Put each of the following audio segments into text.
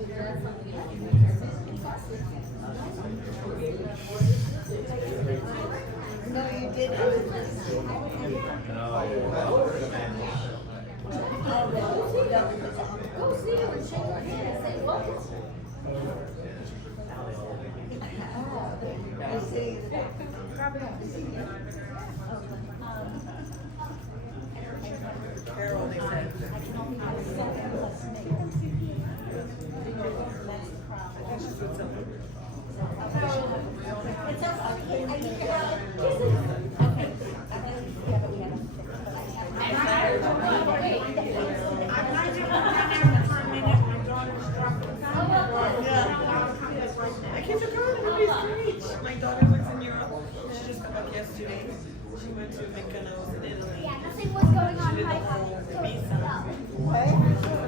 No, you didn't. Go see her and shake her hand and say, welcome. I see. Carol, they said. I can't tell her the movie's great. My daughter works in Europe. She just got back yesterday. She went to Mykonos in Italy. Yeah, nothing was going on. She did the whole visa. What?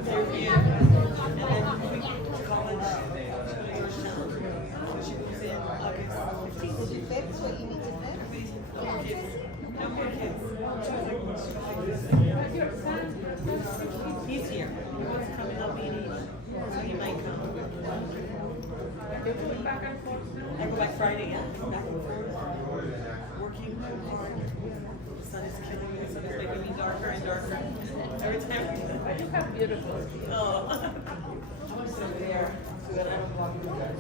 Caribbean. And then we went to college. She goes in August. Did you fix what you need to fix? No more kids. No more kids. He's here. He wants to come in on meeting. So he might come. I go back Friday, yeah. Back and forth. Working hard. The sun is killing me. The sun is making me darker and darker. Every time. You have beautiful. Oh. I'm just over there so that I don't block you guys.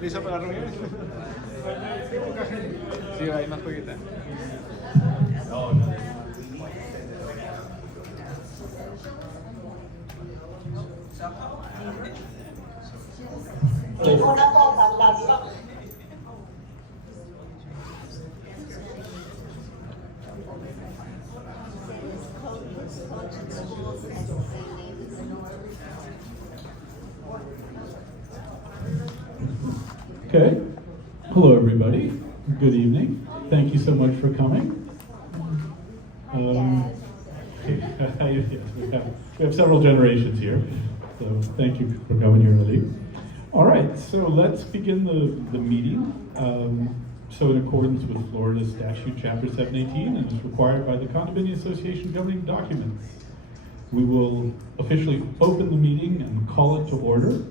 ¿Listo para la reunión? Sí, hay más poquita. Okay. Hello, everybody. Good evening. Thank you so much for coming. Yes, we have several generations here, so thank you for coming here early. All right, so let's begin the meeting. So in accordance with Florida Statute Chapter 718 and as required by the Condominium Association governing documents, we will officially open the meeting and call it to order.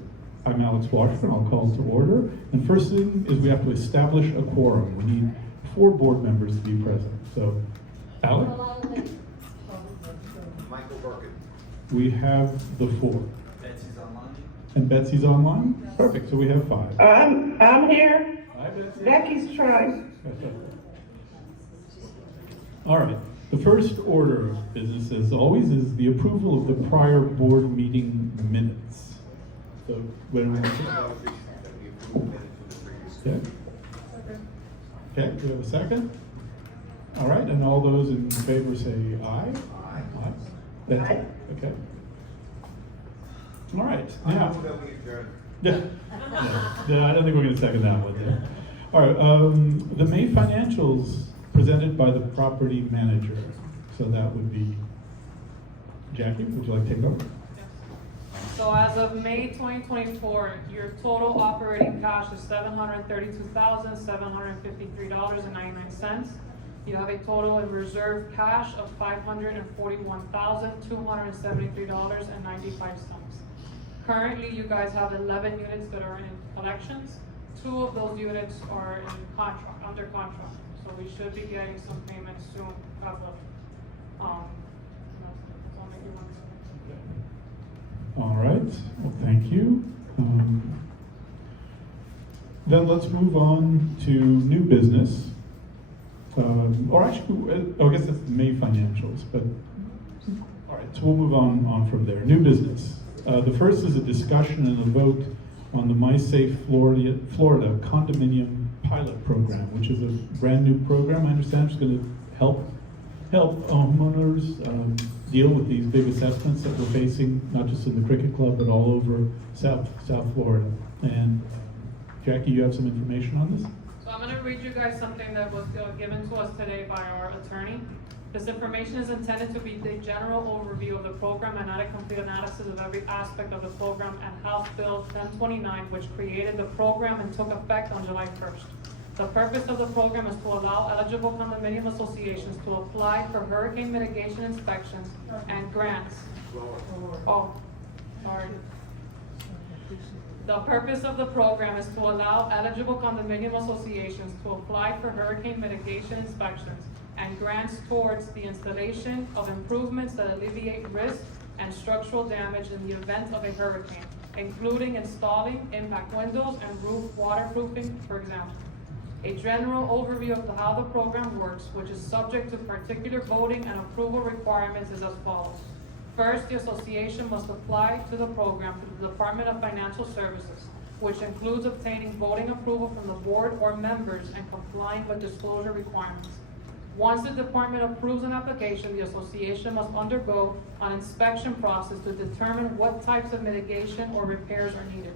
I'm Alex Washburn, I'll call it to order. And first thing is we have to establish a quorum. We need 4 board members to be present. So, Alex? Michael Burkett. We have the 4. Betsy's online. And Betsy's online? Perfect, so we have 5. I'm here. Hi, Betsy. Becky's trying. All right, the first order of business, as always, is the approval of the prior board meeting minutes. So, when we... Okay. Okay, do we have a second? All right, and all those in favor say aye. Aye. That's it. Okay. All right. Now, yeah. No, I don't think we're going to second that one. Yeah. All right. The May financials presented by the property manager. So that would be Jackie. Would you like to take over? So as of May 2024, your total operating cash is $732,753.99. You have a total in reserve cash of $541,273.95. Currently, you guys have 11 units that are in collections. 2 of those units are in contract, under contract. So we should be getting some payments soon as of, I'll make you one second. All right, well, thank you. Then let's move on to new business. Or actually, I guess that's the May financials, but all right, so we'll move on from there. New business. The first is a discussion and a vote on the MySafe Florida Condominium pilot program, which is a brand new program. I understand it's going to help homeowners deal with these big assessments that we're facing, not just in the cricket club, but all over South Florida. And Jackie, you have some information on this? So I'm going to read you guys something that was given to us today by our attorney. This information is intended to be the general overview of the program and not a complete analysis of every aspect of the program, and House Bill 1029, which created the program and took effect on July 1st. The purpose of the program is to allow eligible condominium associations to apply for hurricane mitigation inspections and grants. Oh, sorry. The purpose of the program is to allow eligible condominium associations to apply for hurricane mitigation inspections and grants towards the installation of improvements that alleviate risk and structural damage in the event of a hurricane, including installing impact windows and roof waterproofing, for example. A general overview of how the program works, which is subject to particular voting and approval requirements, is as follows. First, the association must apply to the program to the Department of Financial Services, which includes obtaining voting approval from the board or members and complying with disclosure requirements. Once the department approves an application, the association must undergo an inspection process to determine what types of mitigation or repairs are needed.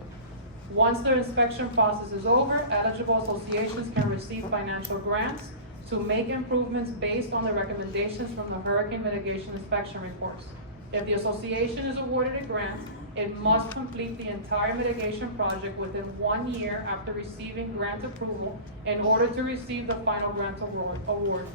Once the inspection process is over, eligible associations can receive financial grants to make improvements based on the recommendations from the hurricane mitigation inspection reports. If the association is awarded a grant, it must complete the entire mitigation project within 1 year after receiving grant approval in order to receive the final grant award.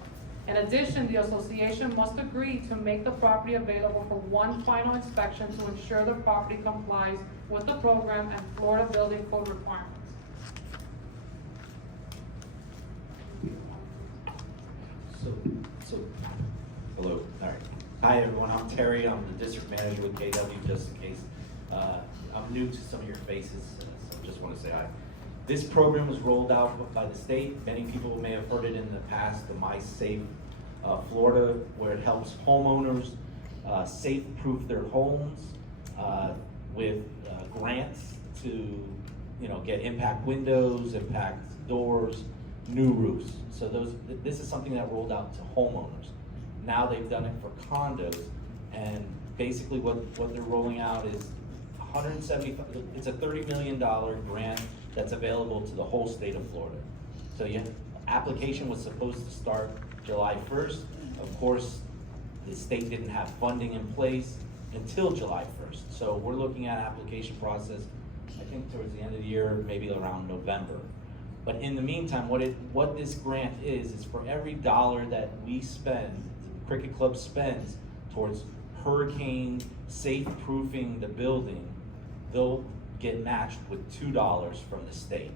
In addition, the association must agree to make the property available for one final inspection to ensure the property complies with the program and Florida building code requirements. So, hello, all right. Hi everyone, I'm Terry, I'm the district manager with KW, just in case. I'm new to some of your faces, so I just want to say hi. This program was rolled out by the state. Many people may have heard it in the past, the My Safe Florida, where it helps homeowners safe-proof their homes with grants to, get impact windows, impact doors, new roofs. So this is something that rolled out to homeowners. Now they've done it for condos, and basically what they're rolling out is it's a $30 million grant that's available to the whole state of Florida. So application was supposed to start July 1st. Of course, the state didn't have funding in place until July 1st. So we're looking at application process, I think towards the end of the year, maybe around November. But in the meantime, what this grant is for every dollar that we spend, the Cricket Club spends towards hurricane safe-proofing the building, they'll get matched with $2 from the state.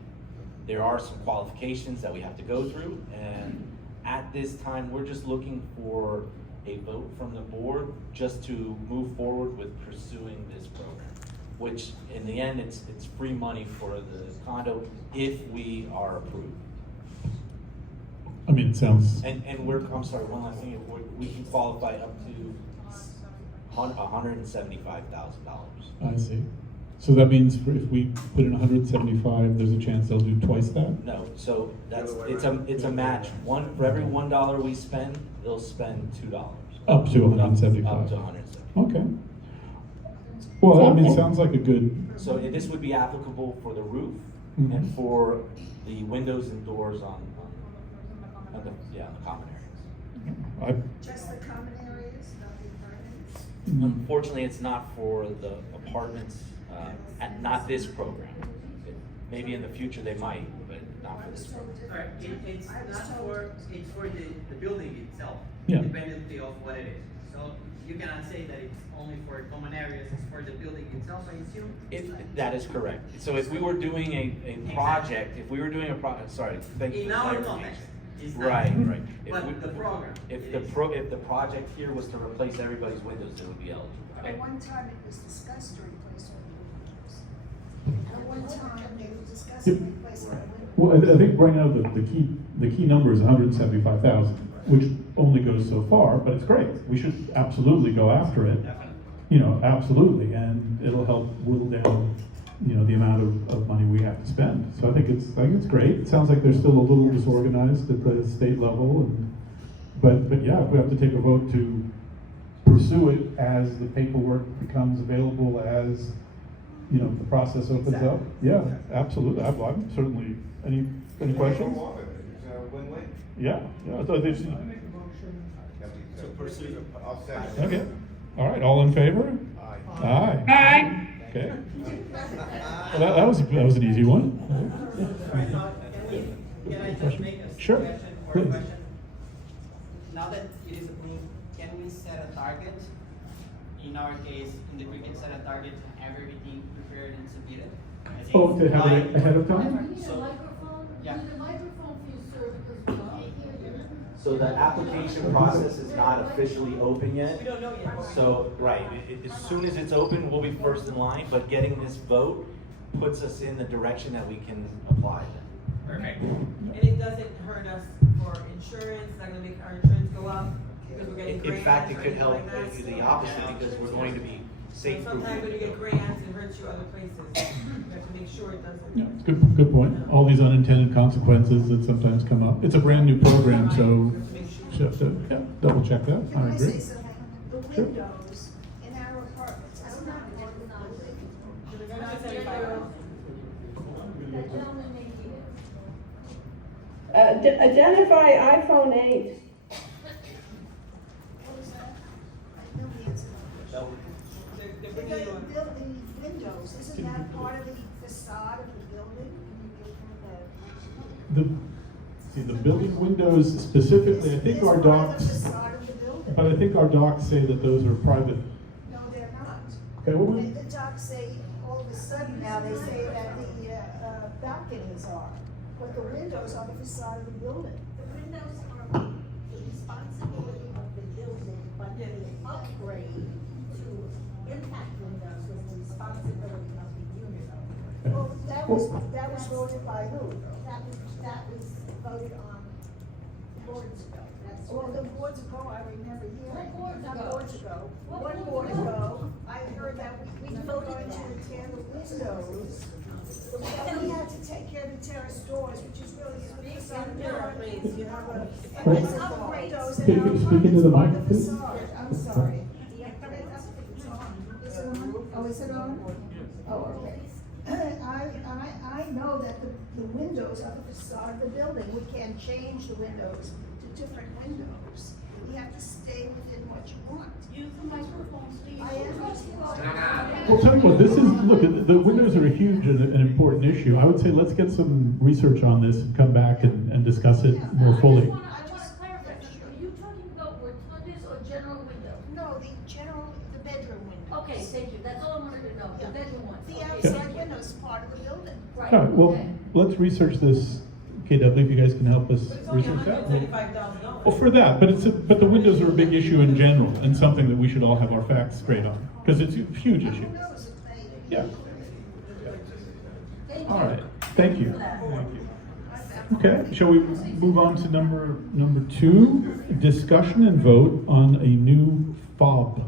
There are some qualifications that we have to go through, and at this time, we're just looking for a vote from the board just to move forward with pursuing this program, which in the end, it's free money for the condo if we are approved. I mean, it sounds. And I'm sorry, one last thing, we can qualify up to $175,000. I see. So that means if we put in 175, there's a chance they'll do twice that? No, so it's a match. For every $1 we spend, they'll spend $2. Up to 175. Up to 175. Okay. Well, I mean, it sounds like a good. So this would be applicable for the roof Mhm. and for the windows and doors on the common areas. Just the common areas, not the apartments? Unfortunately, it's not for the apartments, not this program. Maybe in the future they might, but not for this program. Alright, it's for the building itself, Yeah. independently of what it is. So you cannot say that it's only for common areas, it's for the building itself, I assume? That is correct. So if we were doing a project, sorry, thank you for In our clarification. context, it's not. Right. If But we- the program. If the project here was to replace everybody's windows, it would be eligible. At one time, it was discussed to replace all the windows. At one time, they were discussing replacing the windows. Well, I think right now the key number is 175,000, which only goes so far, but it's great. We should absolutely go after it. Definitely. Absolutely, and it'll help whittle down, the amount of money we have have to spend. So I think it's great. It sounds like they're still a little disorganized at the state level, but yeah, if we have to take a vote to pursue it as the paperwork becomes available, as the process opens up. Yeah, absolutely. I'm certainly. Any questions? It's a win-win. Yeah. I thought they should. To pursue. I'll second. Okay. All right. All in favor? Aye. Aye. Aye. Okay. Well, that was an easy one. Can I just make a Sure. suggestion or a Please. question? Now that it is approved, can we set a target? In our case, we can set a target to have everything prepared and submitted? As in, Oh, to have it like- ahead of You time? need a microphone? Yeah. You need a microphone for you, sir, because we can't hear you. So the application process is not officially open yet. We don't know yet. So, right, as soon as it's open, we'll be first in line, but getting this vote puts us in the direction that we can apply then. Perfect. And it doesn't hurt us for insurance, not gonna make our insurance go up, because we're getting grants. In fact, it or could anything help like that. the opposite, because we're going to be So safe. sometimes when you get grants, it hurts you other places. You have to make sure it Yeah, doesn't. good point. All these unintended consequences that sometimes come up. It's a brand new program, so You have to make sure. you have to double check that. Can I I say agree. something? The Sure. windows in our apartments, it's not part of the building. Not 75. That gentleman may need it. Identify iPhone 8. What is that? I know the answer to that question. They're The bringing you on. the windows, isn't that part of the facade of the building? The building windows specifically, I think our It's part of the docs, facade of the building. but I think our docs say that those are private. No, they're not. Okay, what we, The docs say, all of a sudden now, they say that the balconies are, but the windows are the facade of the building. The windows are the responsibility of the building, but the upgrade to impact windows was the responsibility of the unit owner. Well, that was voted by who? That was voted on boards ago. That's Well, the boards ago, I remember hearing. What boards Not ago? boards ago. What One board board ago, I heard that we were voted going to that. repair the windows. And we had to take care of the terrace doors, which is really the facade of the building. Please, you have a. And it's upgrades in our Speaking to the mic, apartments, please. the facade. I'm sorry. Is it on? Oh, is it on? Oh, okay. I know that the windows are the facade of the building. We can't change the windows to different windows. We have to stay within what you want. Use the microphone, please. I am. well, tell you what, this is, look, the windows are a huge and an important issue. I would say let's get some research on this and come back and discuss it more fully. I want to clarify, are you talking about rotundas or general windows? No, the bedroom windows. Okay, thank you, that's all I wanted to know, the bedroom ones. The Okay. outside windows is part of the building. Right, All right, well, okay. let's research this. KW, if you guys can help us But it's only research that. $175,000. Well, for that, but the windows are a big issue in general and something that we should all have our facts straight on, because it's a huge issue. Who knows if they. Yeah. Thank All you. right, thank you. Thank you. Okay, shall we move on to number 2, discussion and vote on a new FOB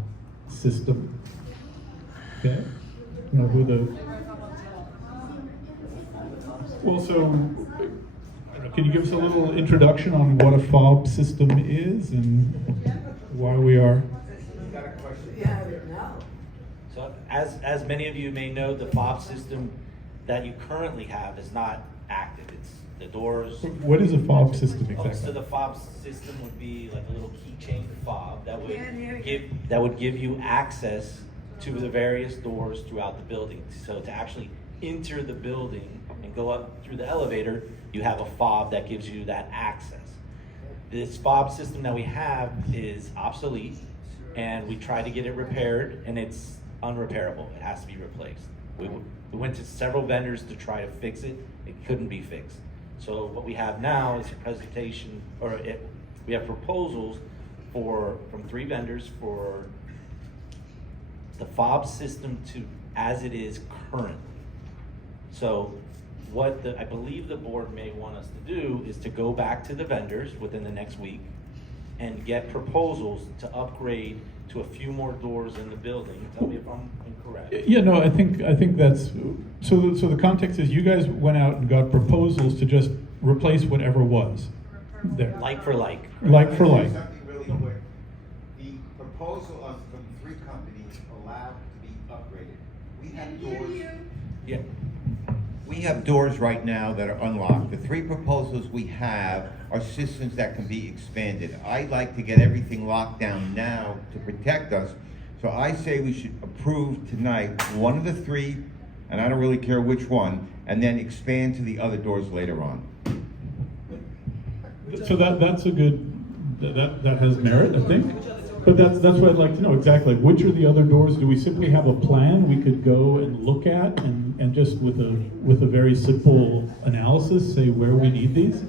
system. Okay, know who well, so, can you give us a little introduction on what a FOB system is and why we are? Got a question? So as many of you may know, the FOB system that you currently have is not active. It's the doors. What is a FOB system So exactly? the FOB system would be like a little keychain fob that would give you access to the various doors throughout the building. So to actually enter the building and go up through the elevator, you have a fob that gives you that access. This fob system that we have is obsolete, and we tried to get it repaired, and it's unrepairable. It has to be replaced. We went to several vendors to try to fix it. It couldn't be fixed. So what we have now is a presentation, we have proposals from 3 vendors for the FOB system as it is currently. So what I believe the board may want us to do is to go back to the vendors within the next week and get proposals to upgrade to a few more doors in the building. Tell me if I'm incorrect. Yeah, no, I think that's So the context is you guys went out and got proposals to just replace whatever was there. Like for like. Like for like. Something really quick. The proposal from 3 companies allowed to be upgraded. We have doors. Yeah. We have doors right now that are unlocked. The 3 proposals we have are systems that can be expanded. I'd like to get everything locked down now to protect us. So I say we should approve tonight one of the 3, and I don't really care which one, and then expand to the other doors later on. So that's a good, that has merit, I think. But that's what I'd like to know, exactly. Which are the other doors? Do we simply have a plan we could go and look at and just with a very simple analysis say where we need these?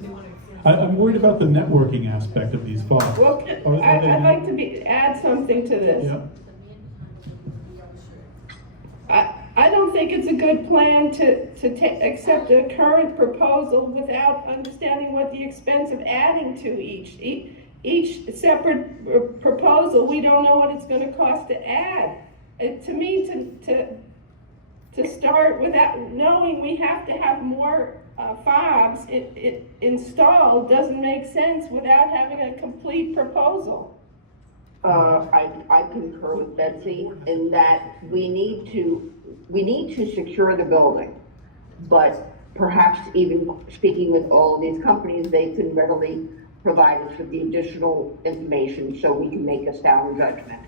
I'm worried about the networking aspect of these FOBs. Well, I'd like to add something to this. Yeah. I don't think it's a good plan to accept a current proposal without understanding what the expense of adding to each separate proposal. We don't know what it's going to cost to add. To me, to start without knowing we have to have more FOBs installed doesn't make sense without having a complete proposal. I concur with Betsy in that we need to secure the building, but perhaps even speaking with all of these companies, they can readily provide us with the additional information so we can make a sound judgment.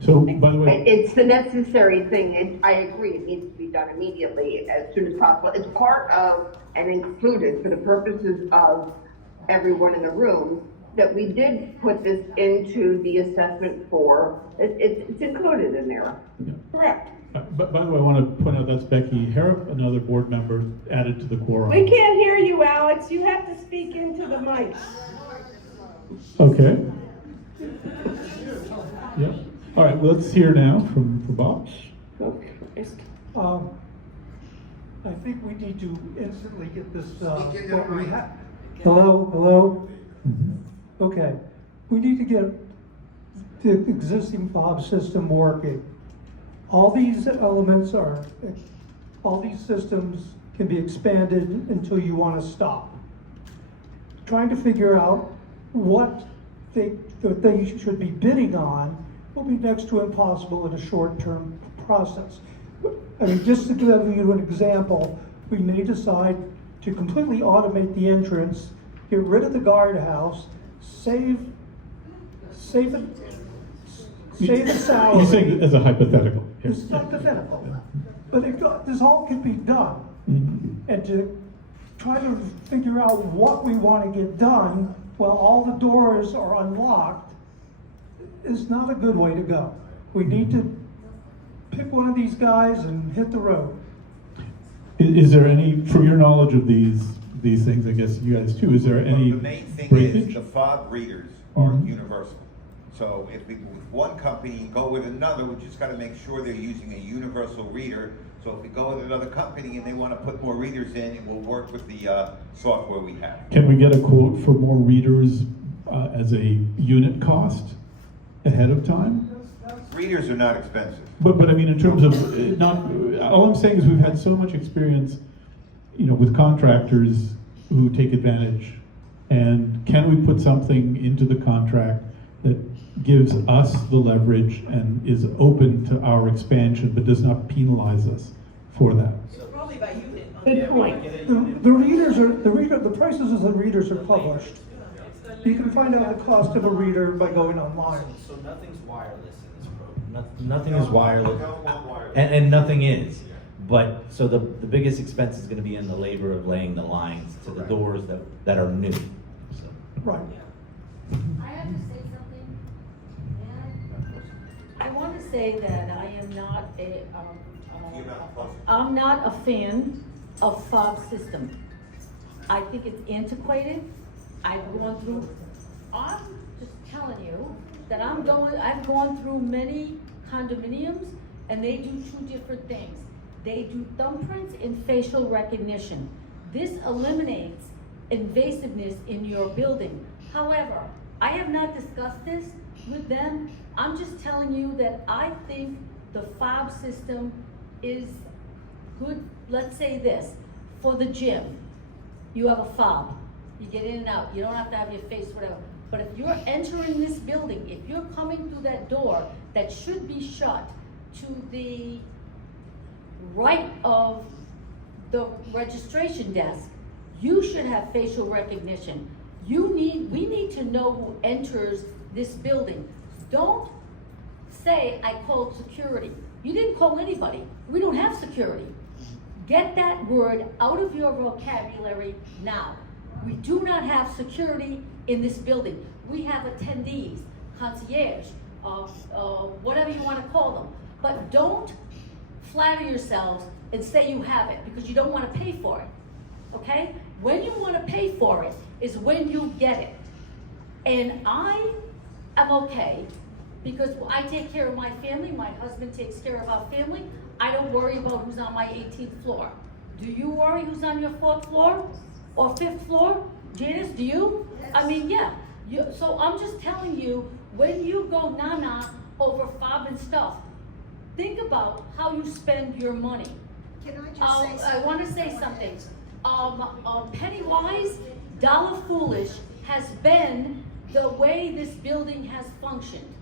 So, by the way, It's the necessary thing. I agree, it needs to be done immediately, as soon as possible. It's part of and included for the purposes of everyone in the room that we did put this into the assessment for. It's included in there. Correct. but by the way, I want to point out that's Becky Harrop, another board member added to the quorum. We can't hear you, Alex. You have to speak into the mic. Okay. Yeah. All right, well, let's hear now from Bob. Okay. I think we need to instantly get this, what we have. Hello? Okay. We need to get the existing FOB system working. All these elements all these systems can be expanded until you want to stop. Trying to figure out what the things you should be bidding on will be next to impossible in a short-term process. I mean, just to give you an example, we may decide to completely automate the entrance, get rid of the guardhouse, save the salary. You're saying as a hypothetical. Here. It's hypothetical, but this all can be done. Mm-hmm. And to try to figure out what we want to get done while all the doors are unlocked is not a good way to go. We need to pick one of these guys and hit the road. Is there any, from your knowledge of these things, I guess you guys too, is there any The main thing breakage? is the FOB readers are Mhm. universal. So if we go with one company and go with another, we just gotta make sure they're using a universal reader. So if we go with another company and they wanna put more readers in, it will work with the software we have. Can we get a quote for more readers as a unit cost ahead of time? Readers are not expensive. But I mean, in terms of all I'm saying is we've had so much experience, with contractors who take advantage. And can we put something into the contract that gives us the leverage and is open to our expansion, but does not penalize us for that? Probably by unit. Good point. The prices of the readers are published. You can find out the cost of a reader by going online. So nothing's wireless in this program. Nothing is wireless, and nothing is. But so the biggest expense is going to be in the labor of laying the lines to the doors that are new. So. Right. I have to say something. I want to say that I am not I'm not a fan of FOB system. I think it's antiquated. I'm just telling you that I've gone through many condominiums and they do 2 different things. They do thumbprints and facial recognition. This eliminates invasiveness in your building. However, I have not discussed this with them. I'm just telling you that I think the FOB system is good let's say this, for the gym, you have a fob, you get in and out, you don't have to have your face, whatever. But if you're entering this building, if you're coming through that door that should be shut to the right of the registration desk, you should have facial recognition. We need to know who enters this building. Don't say, I called security. You didn't call anybody. We don't have security. Get that word out of your vocabulary now. We do not have security in this building. We have attendees, concierge, whatever you want to call them. But don't flatter yourselves and say you have it because you don't want to pay for it, okay? When you want to pay for it is when you get it. And I am okay because I take care of my family, my husband takes care of our family. I don't worry about who's on my 18th floor. Do you worry who's on your 4th floor or 5th floor? Janice, do you? Yes. I mean, yeah. So I'm just telling you, when you go na-na over fob and stuff, think about how you spend your money. Can I just say something? I want to say something. Penny wise, dollar foolish has been the way this building has functioned.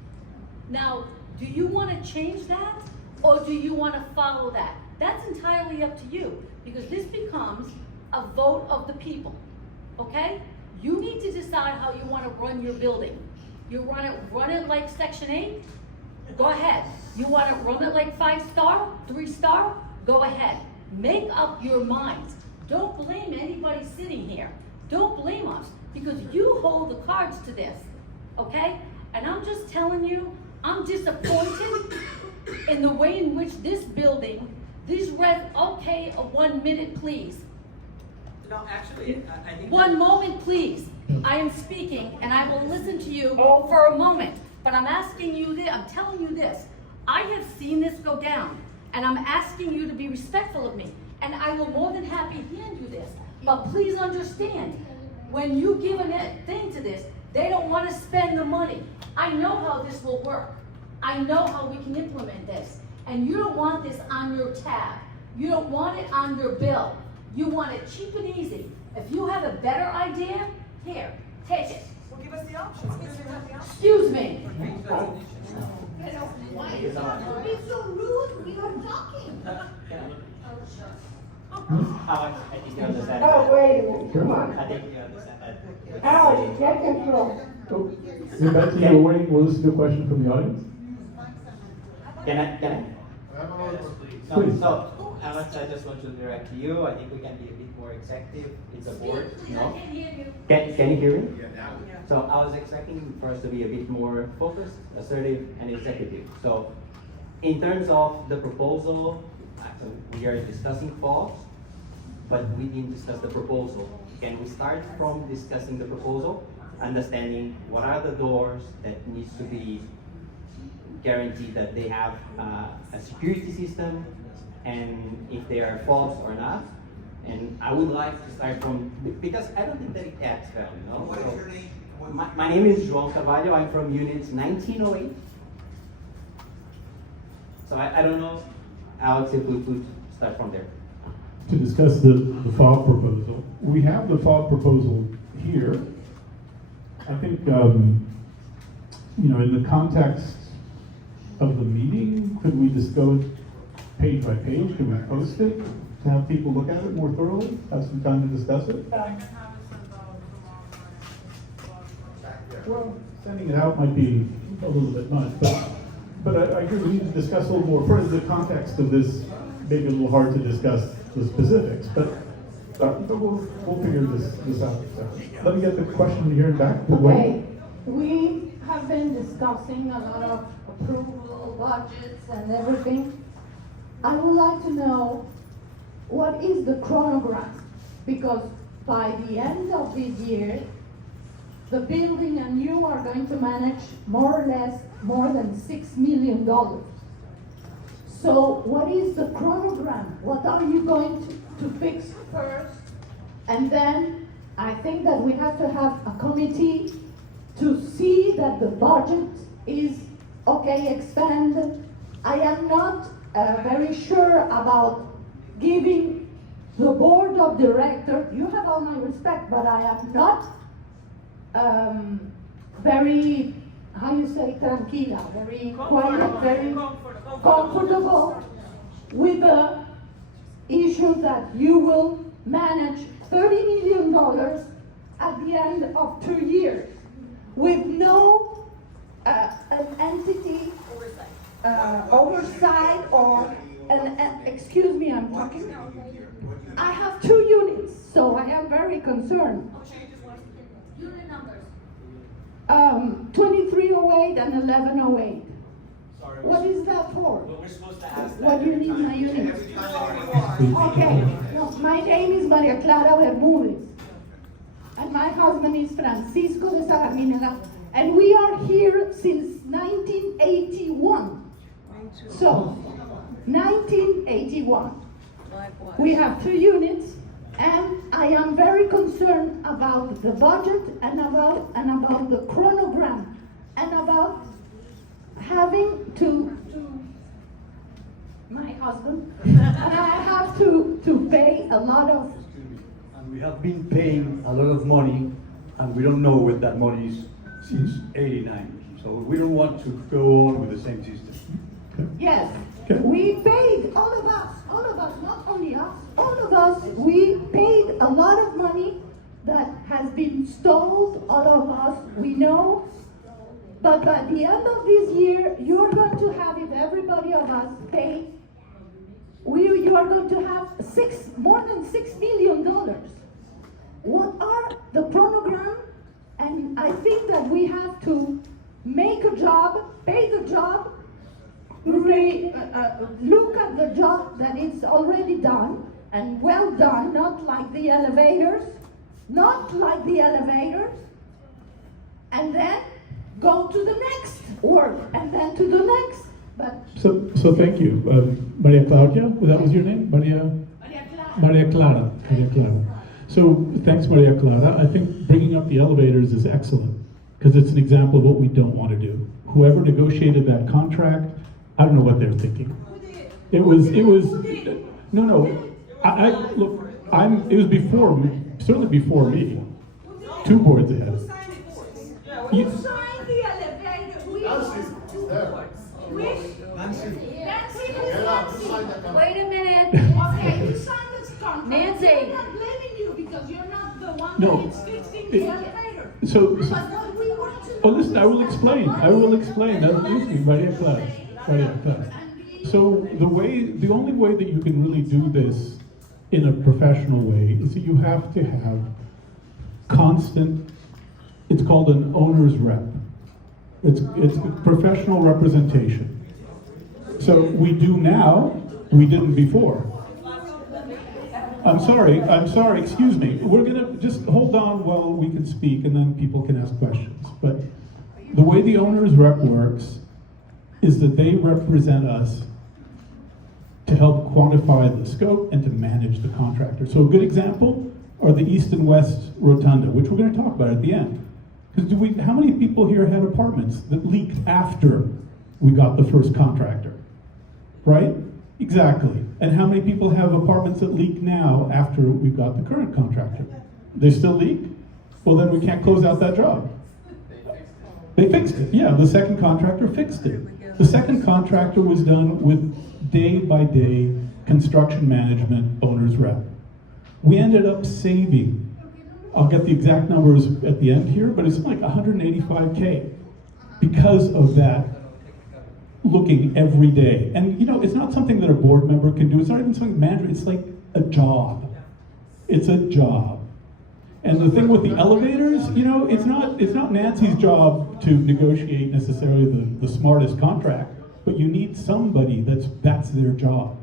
Now, do you want to change that or do you want to follow that? That's entirely up to you because this becomes a vote of the people, okay? You need to decide how you want to run your building. You want to run it like Section 8? Go ahead. You want to run it like 5-star, 3-star? Go ahead. Make up your minds. Don't blame anybody sitting here. Don't blame us because you hold the cards to this, okay? And I'm just telling you, I'm disappointed in the way in which this building, okay, 1 minute, please. No, actually, I think. 1 moment, please. I am speaking and I will listen to you for a moment. But I'm asking you this, I'm telling you this. I have seen this go down and I'm asking you to be respectful of me. And I will more than happy hand you this. But please understand, when you give a thing to this, they don't want to spend the money. I know how this will work. I know how we can implement this. And you don't want this on your tab. You don't want it on your bill. You want it cheap and easy. If you have a better idea, here, take it. Well, give us the options. Excuse me. Why is it being so rude? We are talking. Alex, I think you understand. Oh, wait a minute, come on. I think you understand that. Alex, get control. So Betsy, you're waiting, we'll listen to a question from the audience. Can I? Please. So, Alex, I just want to direct to you. I think we can be a bit more executive. It's a board, you know? Can you hear me? Yeah, now. So I was expecting for us to be a bit more focused, assertive, and executive. So in terms of the proposal, we are discussing FOBs, but we didn't discuss the proposal. Can we start from discussing the proposal, understanding what are the doors that needs to be guaranteed that they have a security system, and if they are FOBs or not. And I would like to start from, because I don't think that it adds value, you know? What is your name? My name is João Carvalho. I'm from units 1908. So I don't know, Alex, if we could start from there. To discuss the FOB proposal. We have the FOB proposal here. I think, you know, in the context of the meeting, could we just go page by page? Can we post it to have people look at it more thoroughly? Have some time to discuss it? Well, sending it out might be a little bit much, but I agree we need to discuss a little more. For the context of this, maybe a little hard to discuss the specifics, but we'll figure this out. So, let me get the question here and back. Okay, we have been discussing a lot of approval, budgets and everything. I would like to know what is the chronogram, because by the end of this year, the building and you are going to manage more or less more than $6 million. So what is the chronogram? What are you going to fix first? And then I think that we have to have a committee to see that the budget is expanded. I am not very sure about giving the board of directors, you have all my respect, but I am not very, how you say, tranquila, very quiet, very comfortable with the issue that you will manage $30 million at the end of 2 years with no an entity oversight or excuse me, I'm talking. I have 2 units, so I am very concerned. Unit numbers. 2308 and 1108. Sorry. What is that for? Well, we're supposed to ask that. What do you need my unit? Every time. Okay, no, my name is Maria Clara Bermudez, and my husband is Francisco de Sagarminega, and we are here since 1981. So, 1981. We have 2 units, and I am very concerned about the budget and about the chronogram and about having to my husband and I have to pay a lot of. And we have been paying a lot of money, and we don't know where that money is since '89. So we don't want to go on with the same system. Yes, we paid, all of us, not only us, all of us, we paid a lot of money that has been stolen, all of us, we know. But by the end of this year, you're going to have, if everybody of us pay, you are going to have more than $6 million. What are the program? And I think that we have to make a job, pay the job, look at the job that is already done and well done, not like the elevators, and then go to the next work and then to the next. But So thank you. Maria Claudia, that was your name? Maria Clara. So thanks, Maria Clara. I think bringing up the elevators is excellent because it's an example of what we don't want to do. Whoever negotiated that contract, I don't know what they're thinking. It was, no, look, it was before me, certainly before me, 2 boards ahead. who signed the elevator? Nancy. Wait a minute. Okay, you signed this contract. Nancy. I'm not blaming you because you're not the one No. that is fixing the elevator. So, But what we want to oh, know listen, I will explain. Excuse me, Maria Clara. So the only way that you can really do this in a professional way is that you have to have constant, it's called an owner's rep. It's professional representation. So we do now, we didn't before. I'm sorry, excuse me. We're gonna just hold on while we can speak and then people can ask questions. But the way the owner's rep works is that they represent us to help quantify the scope and to manage the contractor. So a good example are the East and West Rotunda, which we're gonna talk about at the end. Because how many people here had apartments that leaked after we got the first contractor? Right? Exactly. And how many people have apartments that leak now after we've got the current contractor? They still leak? Well, then we can't close out that job. They fixed it. Yeah, the second contractor fixed it. The second contractor was done with day-by-day construction management owner's rep. We ended up saving, I'll get the exact numbers at the end here, but it's like $185K because of that looking every day. And it's not something that a board member can do. It's not even something manager, it's like a job. It's a job. And the thing with the elevators, it's not Nancy's job to negotiate necessarily the smartest contract, but you need somebody that's their job.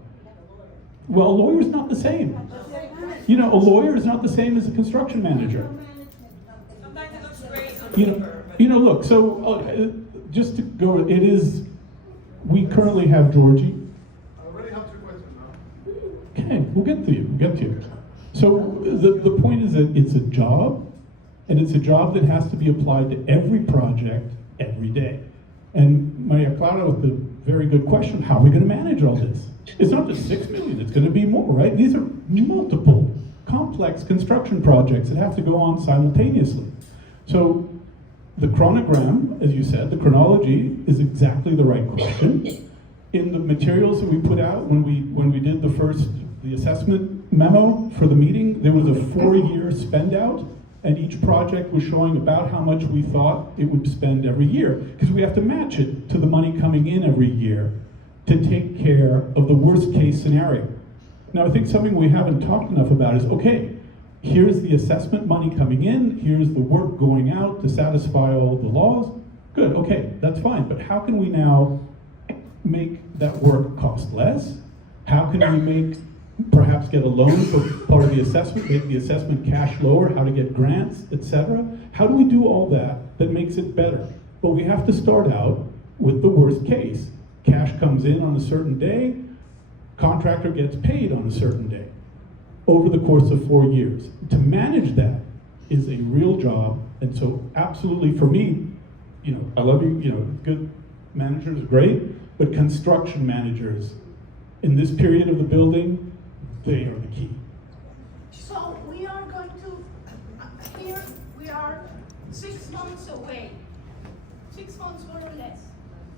Well, a lawyer's not the same. A lawyer is not the same as a construction manager. Sometimes it looks great on paper. Look, so just to go, we currently have Georgie. I already have 2 questions now. Okay, we'll get to you. So the point is that it's a job, and it's a job that has to be applied to every project every day. And Maria Clara with the very good question, how are we going to manage all this? It's not just $6 million, it's going to be more, right? These are multiple complex construction projects that have to go on simultaneously. So the chronogram, as you said, the chronology is exactly the right question. In the materials that we put out when we did the assessment memo for the meeting, there was a 4-year spend out, and each project was showing about how much we thought it would spend every year, because we have to match it to the money coming in every year to take care of the worst case scenario. Now, I think something we haven't talked enough about is, okay, here's the assessment money coming in, here's the work going out to satisfy all the laws. Good, okay, that's fine, but how can we now make that work cost less? How can we perhaps get a loan for part of the assessment, make the assessment cash lower, how to get grants, etc.? How do we do all that makes it better? Well, we have to start out with the worst case. Cash comes in on a certain day, contractor gets paid on a certain day over the course of 4 years. To manage that is a real job, and so absolutely for me, I love you, good managers are great, but construction managers in this period of the building, they are the key. So we are going to, here we are 6 months away. 6 months more or less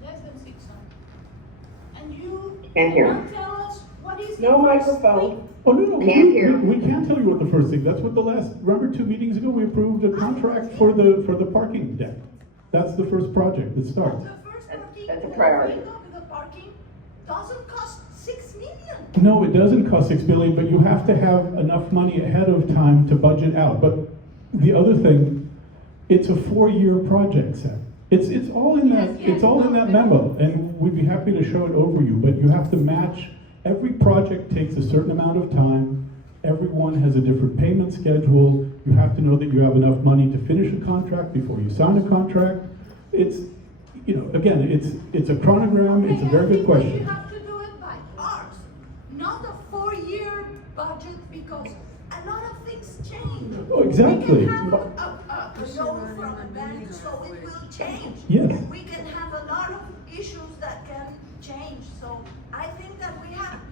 than 6 months. And you Can't hear. cannot tell us what is No the first microphone. thing. Oh, no, Can't hear. we can't tell you what the first thing, that's what remember 2 meetings ago, we approved a contract for the parking deck. That's the first project that starts. The first parking, That's a priority. the parking doesn't cost 6 million. No, it doesn't cost $6 billion, but you have to have enough money ahead of time to budget out. But the other thing, it's a 4-year project, Seth. It's all in that memo, and we'd be happy to show it over you. But you have to match. Every project takes a certain amount of time. Everyone has a different payment schedule. You have to know that you have enough money to finish a contract before you sign a contract. It's, again, it's a chronogram. It's a very good question. You have to do it by hours, not a 4-year budget, because a lot of things change. Oh, exactly. We can have a loan from a bank, so it will change. Yes. We can have a lot of issues that can change. So I think that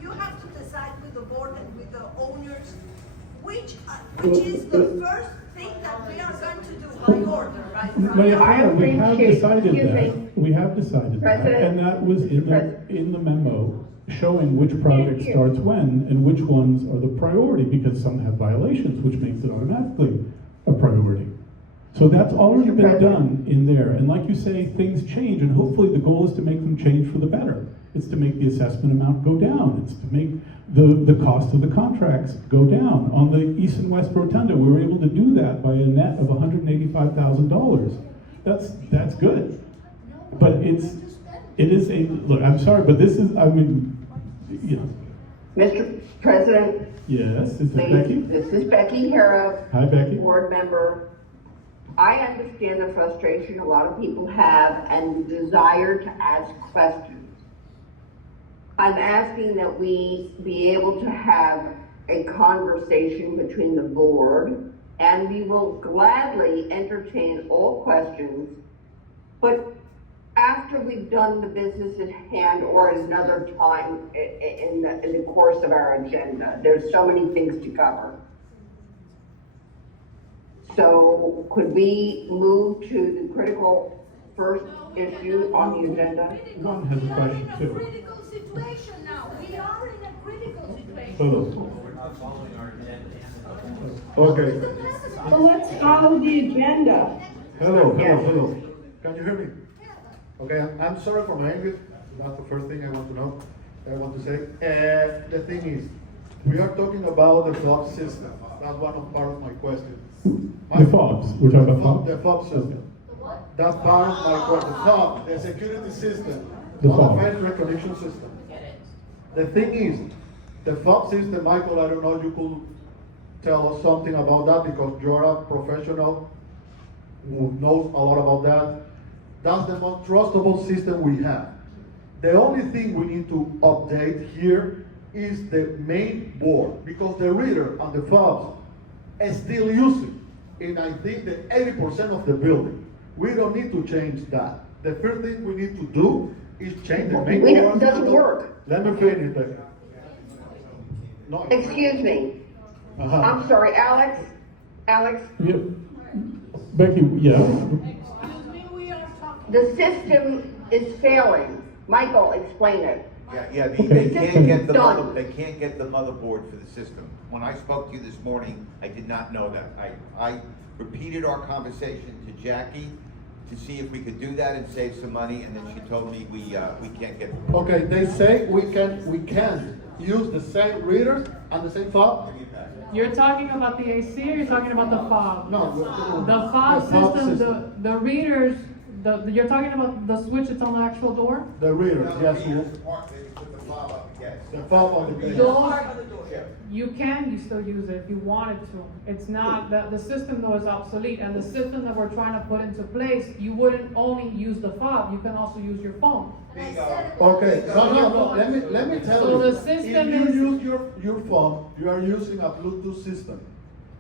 you have to decide with the board and with the owners which is the first thing that we are going to do by order, right? We have decided that. We have decided that, President? and that was in the memo showing which project starts when and which ones are the priority, because some have violations, which makes it automatically a priority. So that's already been done in there, and like you say, things change, and hopefully the goal is to make them change for the better. It's to make the assessment amount go down. It's to make the cost of the contracts go down. On the East and West Rotunda, we were able to do that by a net of $185,000. That's good. But it is a, look, I'm sorry, but this is, Mr. President, Yes, is this please, Becky? this is Becky Harrow. Hi, Becky. Board member. I understand the frustration a lot of people have and the desire to ask questions. I'm asking that we be able to have a conversation between the board, and we will gladly entertain all questions, but after we've done the business at hand or at another time in the course of our agenda. There's so many things to cover. So could we move to the critical first issue on the agenda? Ron has a question We are in a too. critical situation now. We are in a critical situation. Hello. Okay. So let's follow the agenda. Hello. Can you hear me? Okay, I'm sorry for my English. That's the first thing I want to say. The thing is, we are talking about the FOB system. That's part of my question. The FOBs, we're talking about FOBs? The FOB system. That's part of my question. FOB, the security system, The not FOB. the face recognition system. The thing is, the FOB system, Michael, I don't know if you could tell us something about that, because you're a professional who knows a lot about that. That's the most trustable system we have. The only thing we need to update here is the main board, because the reader and the FOBs are still using, and I think that 80% of the building. We don't need to change that. The first thing we need to do is change the main board. It doesn't work. Let me finish, Becca. No, Excuse me. I'm sorry, Alex? Yeah. Becky, yeah. The system is failing. Michael, explain it. Yeah, Okay. they can't get the Done. they can't get the motherboard for the system. When I spoke to you this morning, I did not know that. I repeated our conversation to Jackie to see if we could do that and save some money, and then she told me we can't get the. Okay, they say we can use the same readers and the same fob? You're talking about the AC or you're talking about the FOB? No. The FOB fob system, the readers, you're talking about the switch that's on the actual door? The readers, yes. They put the fob up against. The fob on the Those, you still use it if you wanted to. It's not, the system though is obsolete, and the system that we're trying to put into place, you wouldn't only use the fob, you can also use your phone. Okay, no, let me tell So you. the system if is- you use your phone, you are using a Bluetooth system.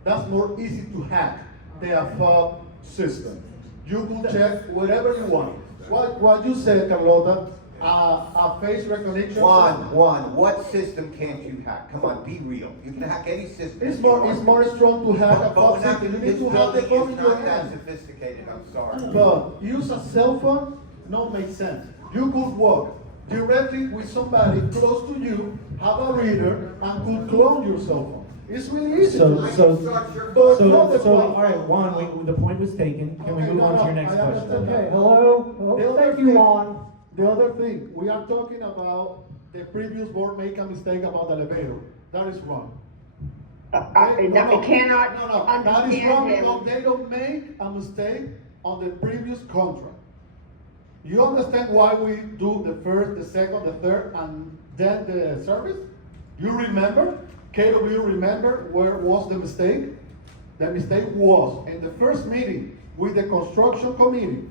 That's more easy to hack than a fob system. You can check whatever you want. What you said, Carlota, a face recognition. What system can't you hack? Come on, be real. You can hack any system. It's more strong to hack a But fob we're not system. You this need to have the building phone is in your not that hand. sophisticated, I'm sorry. But use a cell phone, no makes sense. You could walk directly with somebody close to you, have a reader, and could clone your cell phone. It's really easy. So, But all right, Juan, the point was taken. Can we move on to your next I question? understand. Okay, hello? Thank you, Juan. The other thing, we are talking about the previous board make a mistake about the elevator. That is wrong. I cannot That is wrong understand because him. they don't make a mistake on the previous contract. You understand why we do the first, the second, the third, and then the service? You remember? KW remember where was the mistake? The mistake was in the first meeting with the construction committee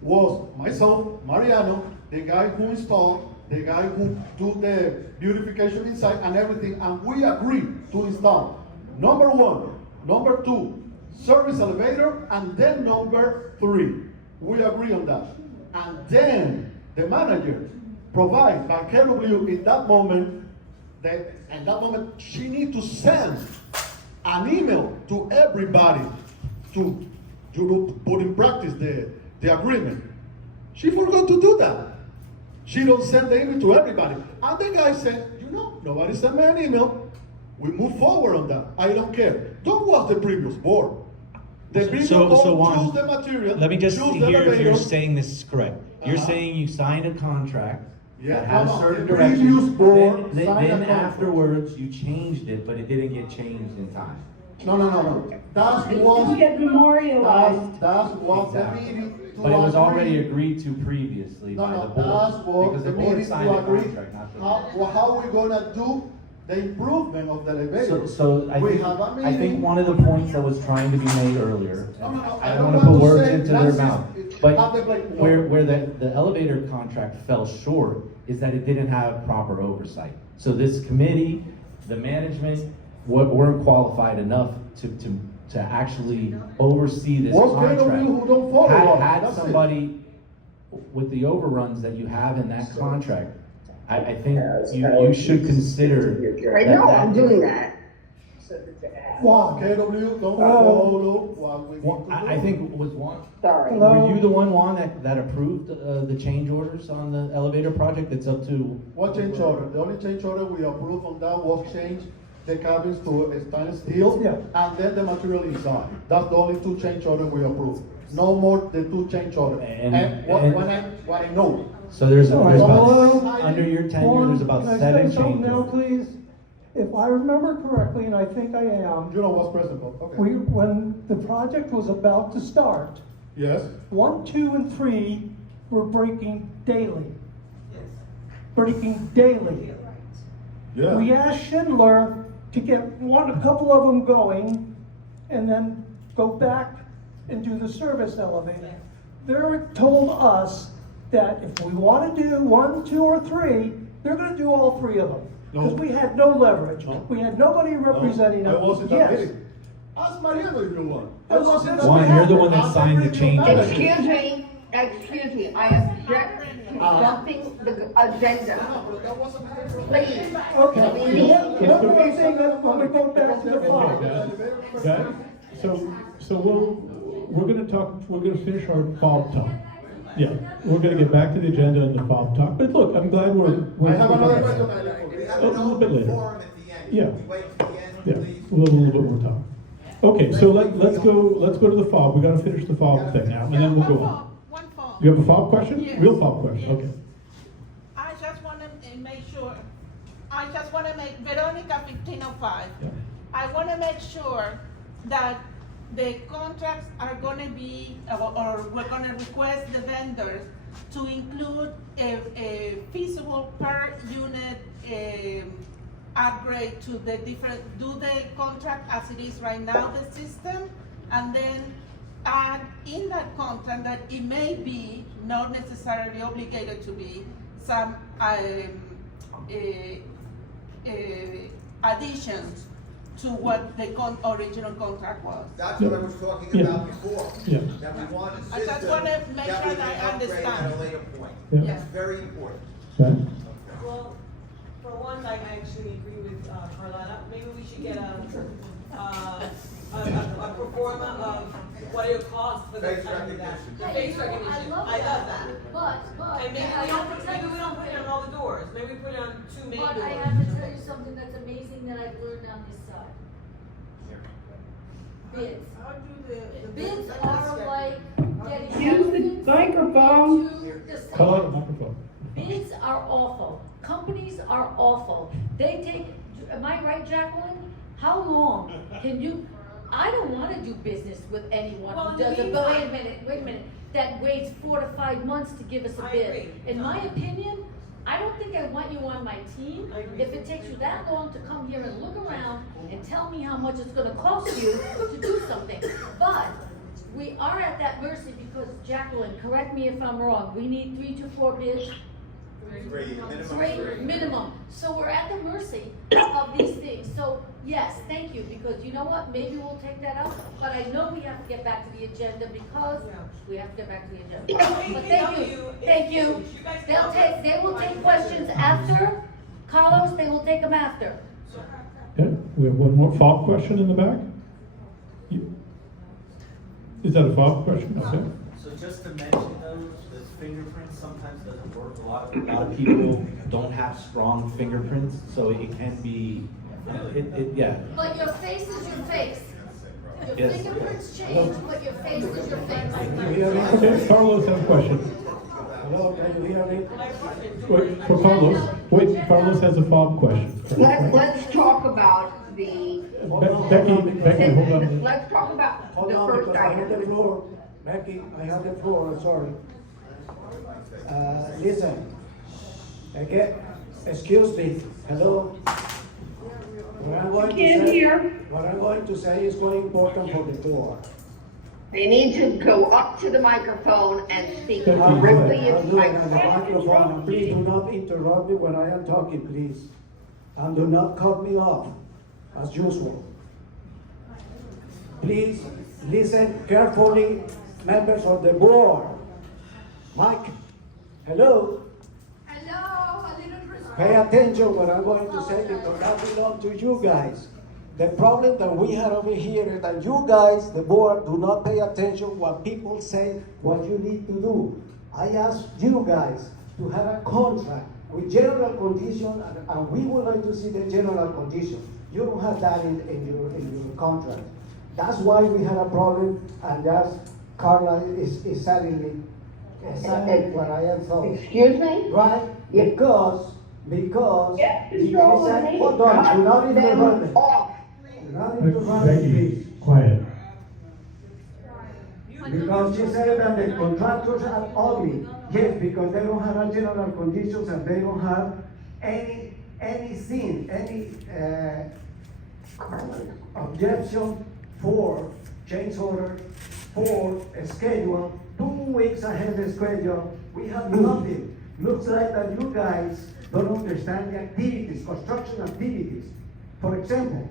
was myself, Mariano, the guy who installed, the guy who do the beautification inside and everything, and we agreed to install. Number one, number two, service elevator, and then number three. We agree on that. And then the manager provides by KW in that moment, she needs to send an email to everybody to put in practice the agreement. She forgot to do that. She don't send the email to everybody. And the guy said, nobody sent me an email. We move forward on that. I don't care. Don't watch the previous board. The previous board Juan, choose the material. let me just choose the hear if elevator. you're saying this is correct. You're saying you signed a contract Yeah, that had no, a certain the previous direction. board Then signed a contract. afterwards, you changed it, but it didn't get changed in time. No. That's It what. didn't get memorialized. That's what the Exactly. meeting. to But it was already agree. agreed to previously by the That's board. what Because the the board meeting signed to the agree. contract, not the. How we gonna do the improvement of the elevator? So I We think, have a I think meeting. one of the points that was trying to be made earlier, I don't wanna want put to words say into their that's mouth, have but the blame. No. where the elevator contract fell short is that it didn't have proper oversight. So this committee, the management, weren't qualified enough to actually oversee this What's going contract. on who don't follow up? Had That's it. somebody with the overruns that you have in that contract, I think you should consider. I know, I'm doing that. Wow, KW don't follow what we need to do. I think was Juan. Sorry. Were you the one, Juan, that approved the change orders on the elevator project? It's up to. What change order? The only change order we approved on that was change the cabins to stainless steel, Yeah. and then the material inside. That's the only two change order we approved. No more the two change order. And- What I know. So there's All right, about, hello? under your tenure, Juan, there's about can I 7 say something change now, orders. please? If I remember correctly, and I think I am, You know what's present, okay. when the project was about to start, Yes, 1, 2, and 3 were breaking daily. Breaking daily. yeah. We asked Schindler to get a couple of them going, and then go back and do the service elevator. They told us that if we want to do 1, 2, or 3, they're going to do all 3 of them. Because No. we had no leverage. No. We had nobody representing I us. wasn't that Yes. meeting. Ask Mariano if you want. That's- I wasn't that's that Juan, meeting. you're the one that Ask signed the Mariano change about order. it. Excuse me, I object to dumping the agenda. Please. Okay. We need- The only thing that, when we go back to Guys, so we're gonna finish our FOB talk. Yeah, we're gonna get back to the agenda and the FOB talk, but look, I'm glad we're. I have another question. A little bit later. Quorum at the end. Yeah. Can we wait till the end, Yeah, please? we'll have a little bit more time. Okay, so let's go to the FOB, we gotta finish the FOB thing now, and then we'll go on. One phone. You have a FOB question? Yes. Real FOB question, Yes. okay. I just want to make sure, Veronica 1505. Yeah. I want to make sure that the contracts are going to be, or we're going to request the vendors to include a feasible per unit upgrade to the different, do the contract as it is right now, the system, and then add in that contract that it may be, not necessarily obligated to be, some additions to what the original contract was. That's what I was talking about before. Yeah. That we want a I just system wanna make that we sure that I can upgrade at a understand. later point. Yeah. It's very important. Okay. Well, for one, I actually agree with Carlotta. Maybe we should get a pro forma of what it costs for the Face time of that. recognition. The face recognition. I love that. But, And maybe I have to tell maybe you we don't put it on something. all the doors. Maybe we put it on two main doors. But I have to tell you something that's amazing that I've learned on this side. Bids. How do the Bids are like getting. Use the microphone. To the state. Call out the microphone. Bids are awful. Companies are awful. They take, am I right, Jacqueline? How long can you, I don't wanna do business with anyone Well, who in the does it, but meantime- wait a minute, that waits 4 to 5 months to give us a I bid. agree. In my opinion, I don't think I want you on my team. I agree. If it takes you that long to come here and look around and tell me how much it's gonna cost you to do something. But we are at that mercy because, Jacqueline, correct me if I'm wrong, we need 3 to 4 bids. Three minimum. So we're at the mercy of these things. So yes, thank you, because you know what? Maybe we'll take that up, but I know we have to get back to the agenda because we have to get back to the agenda. But thank you. They will take questions after. Carlos, they will take them after. Okay, we have one more FOB question in the back? Is that a FOB question? Okay. So just to mention those, this fingerprint sometimes doesn't work. A lot of people don't have strong fingerprints, so it can be, yeah. But your face is your face. Your Yes. fingerprints change, but your face is your face. Okay, Carlos has a question. Hello, can you hear me? Wait, for Carlos, Carlos has a FOB question. Let's talk about the, Becky, hold on. let's talk about Hold the on, first because I have the item. floor. Becky, I have the floor, I'm sorry. Listen, okay, excuse me, hello? What I'm going to Can't say- hear. What I'm going to say is very important for the floor. They need to go up to the microphone and speak Thank you. I'll do directly it, I'll into do the it on the microphone. microphone, and please do not interrupt me when I am talking, please. And do not cut me off, as usual. Please listen carefully, members of the board. Mike, hello? Hello, a little respect. Pay attention what I'm going to say because that belongs to you guys. The problem that we have over here is that you guys, the board, do not pay attention what people say, what you need to do. I asked you guys to have a contract with general condition and we would like to see the general condition. You don't have that in your contract. That's why we had a problem and that's Carla is suddenly what I am told. Excuse me? Right? Yeah. Because Yes, he control said, me. hold on, do not Cut them interrupt me. off. Do not interrupt me, Becky, please. quiet. Because she said that the contractors are ugly. Yes, because they don't have a general conditions and they don't have any objection for change order, for a schedule, 2 weeks ahead of schedule. We have nothing. Looks like that you guys don't understand the activities, construction activities. For example,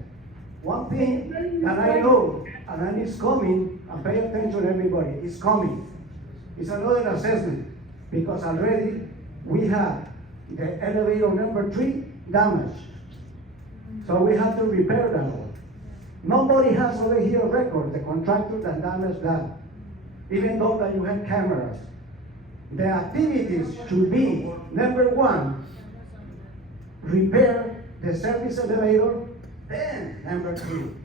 one thing that I know, and it's coming, and pay attention everybody, it's coming. It's another assessment, because already we have the elevator number 3 damaged. So we have to repair that one. Nobody has over here a record, the contractor that damaged that, even though that you have cameras. The activities should be, number one, repair the service elevator, then number two.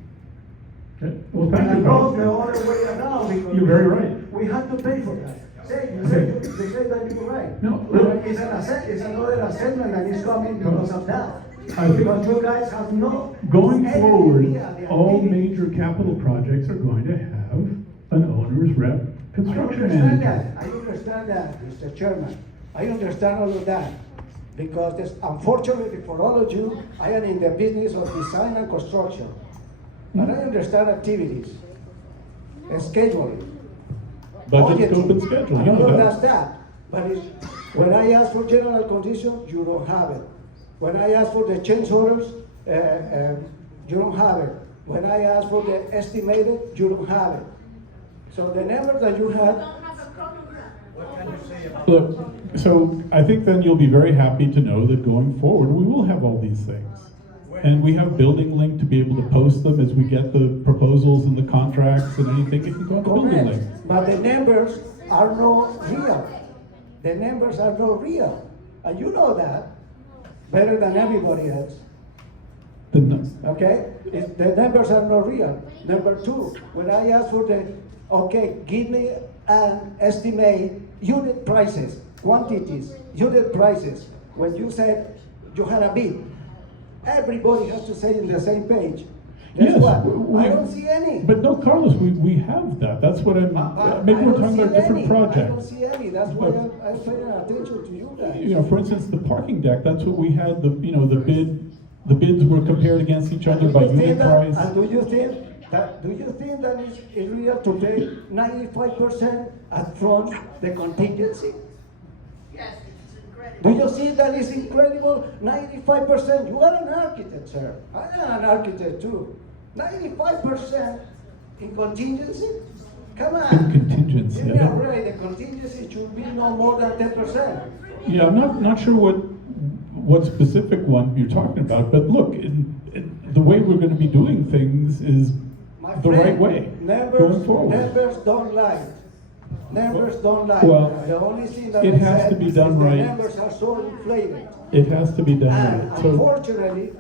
Okay. Well, thank you. Not the other way around, because You're very right. we have to pay for that. You say that you're right. No, But it's another assessment that is coming because of that. I think- Because you guys have no. Going any forward, idea the all activity. major capital projects are going to have an owner's rep construction manager. I understand that, Mr. Chairman. I understand all of that. Because unfortunately for all of you, I am in the business of design and construction. And I understand activities, scheduling. Budget, scope, budgeting. and schedule, I you know know that. that's that. But when I ask for general conditions, you don't have it. When I ask for the change orders, you don't have it. When I ask for the estimated, you don't have it. So the numbers that you have. Look, so I think then you'll be very happy to know that going forward, we will have all these things. And we have Building Link to be able to post them as we get the proposals and the contracts and anything, it can go on the Building Link. But the numbers are not real. The numbers are not real. And you know that better than everybody else. Okay? The numbers are not real. Number two, when I ask for give me an estimate, unit prices, quantities, unit prices. When you said you had a bid, everybody has to say in the same page. Guess Yes, what? I don't see any. But no, Carlos, we have that. That's what maybe we're talking about a different I don't project. see any. That's why I'm paying attention to you guys. You know, for instance, the parking deck, that's what we had, the bids were compared against each other by unit price. And do you think that it's real to pay 95% upfront the contingency? Yes, it's incredible. Do you see that it's incredible? 95%. You are an architect, sir. I am an architect too. 95% in contingency? Come on. Contingency. Give me a break. The contingency should be no more than 10%. Yeah, I'm not sure what specific one you're talking about, but look, the way we're going to be doing things is the right way going forward. Numbers don't lie. Numbers don't lie. Well, the only thing that it I has said to be is done the right. numbers are so inflated. It has to be done And right. So, unfortunately,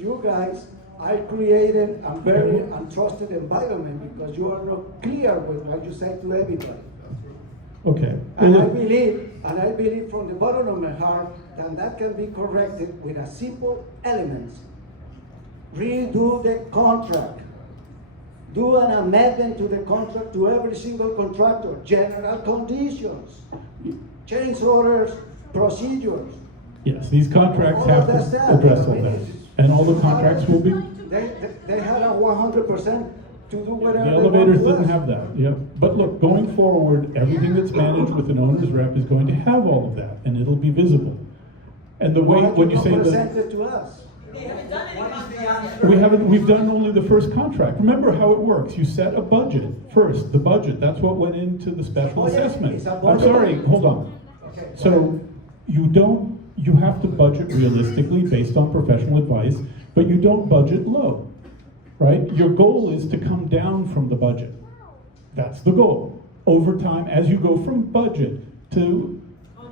you guys are creating a very untrusted environment because you are not clear with what you say to everybody. okay. And I believe from the bottom of my heart that can be corrected with a simple elements. Redo the contract. Do an amendment to the contract to every single contractor. General conditions, change orders, procedures. Yes, these contracts have to address all that. And all the contracts will be, They had a 100% to do whatever. the they elevators want to didn't us. have that, yeah. But look, going forward, everything that's managed with an owner's rep is going to have all of that, and it'll be visible. And the way, Why when you do say not that. present it to us? We've done only the first contract. Remember how it works. You set a budget first, the budget, that's what went into the special assessment. It's a I'm budget. sorry, hold on. Okay. So you have to budget realistically based on professional advice, but you don't budget low, right? Your goal is to come down from the budget. That's the goal. Over time, as you go from budget to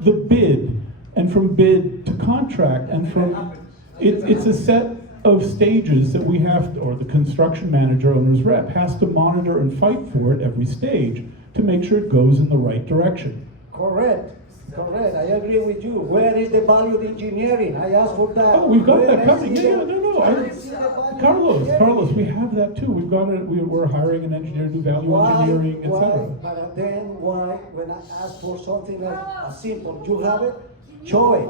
the bid, and from bid to contract, and from, it's a set of stages that we have, or the construction manager, owner's rep, has to monitor and fight for at every stage to make sure it goes in the right direction. Correct. I agree with you. Where is the value of engineering? I asked for that. Oh, we've got Where that I coming. see Yeah, the- no. where I see the value of Carlos, engineering? we have that too. We've got it. We're hiring an engineer to do value engineering, etc. But then why, when I ask for something as simple, you have it, show it.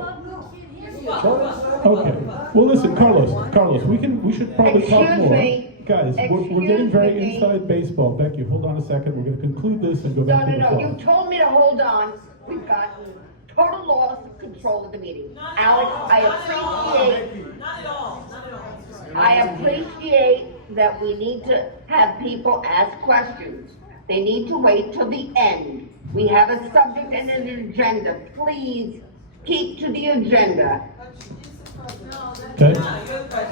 Show it. Okay. Well, listen, Carlos, we should probably talk Excuse more. me. Guys, we're Excuse getting very me. inside baseball. Becky, hold on a second. We're going to conclude this and go No, back to the no, you floor. told me to hold on. We've gotten total loss of control of the meeting. Alex, I appreciate. Not at all, not at all. I appreciate that we need to have people ask questions. They need to wait till the end. We have a subject and an agenda. Please keep to the agenda. Okay.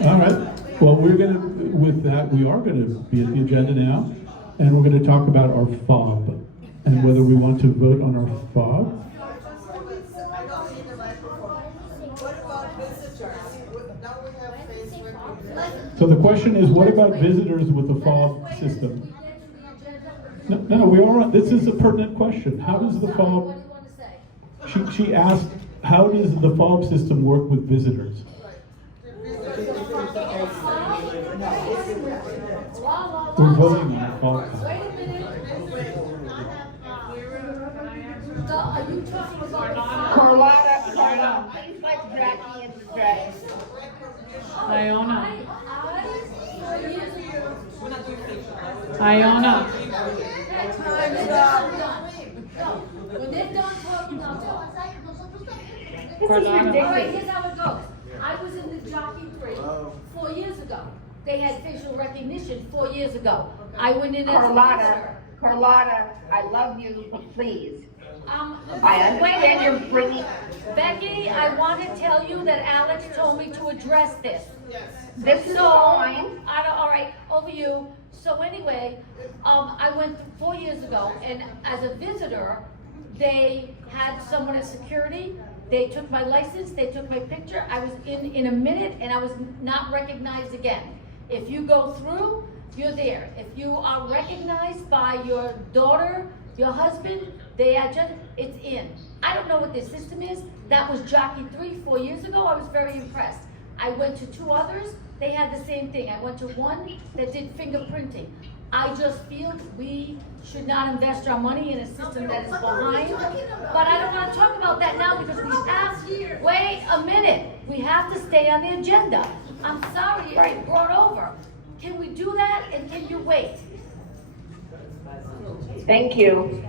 All right. Well, with that, we are gonna be at the agenda now, and we're gonna talk about our FOB, and whether we want to vote on our FOB. So the question is, what about visitors with the FOB system? No, we are, this is a pertinent question. How does the FOB, she asked, how does the FOB system work with visitors? We're voting on the FOB. Carlotta, please let Jackie interject. Iona. Iona. When they're done talking, I'll tell. This is ridiculous. All right, here's how it goes. I was in the Jockey 3 4 years ago. They had facial recognition 4 years ago. I went in as a visitor. Carlotta, I love you, but please. I understand you're bringing. Becky, I want to tell you that Alex told me to address this. This is fine. All right, over you. So anyway, I went 4 years ago, and as a visitor, they had someone at security. They took my license, they took my picture. I was in a minute, and I was not recognized again. If you go through, you're there. If you are recognized by your daughter, your husband, it's in. I don't know what this system is. That was Jockey 3 4 years ago. I was very impressed. I went to 2 others. They had the same thing. I went to one that did fingerprinting. I just feel we should not invest our money in a system that is behind. But I don't want to talk about that now because we have, wait a minute. We have to stay on the agenda. I'm sorry it brought over. Can we do that and can you wait? Thank you,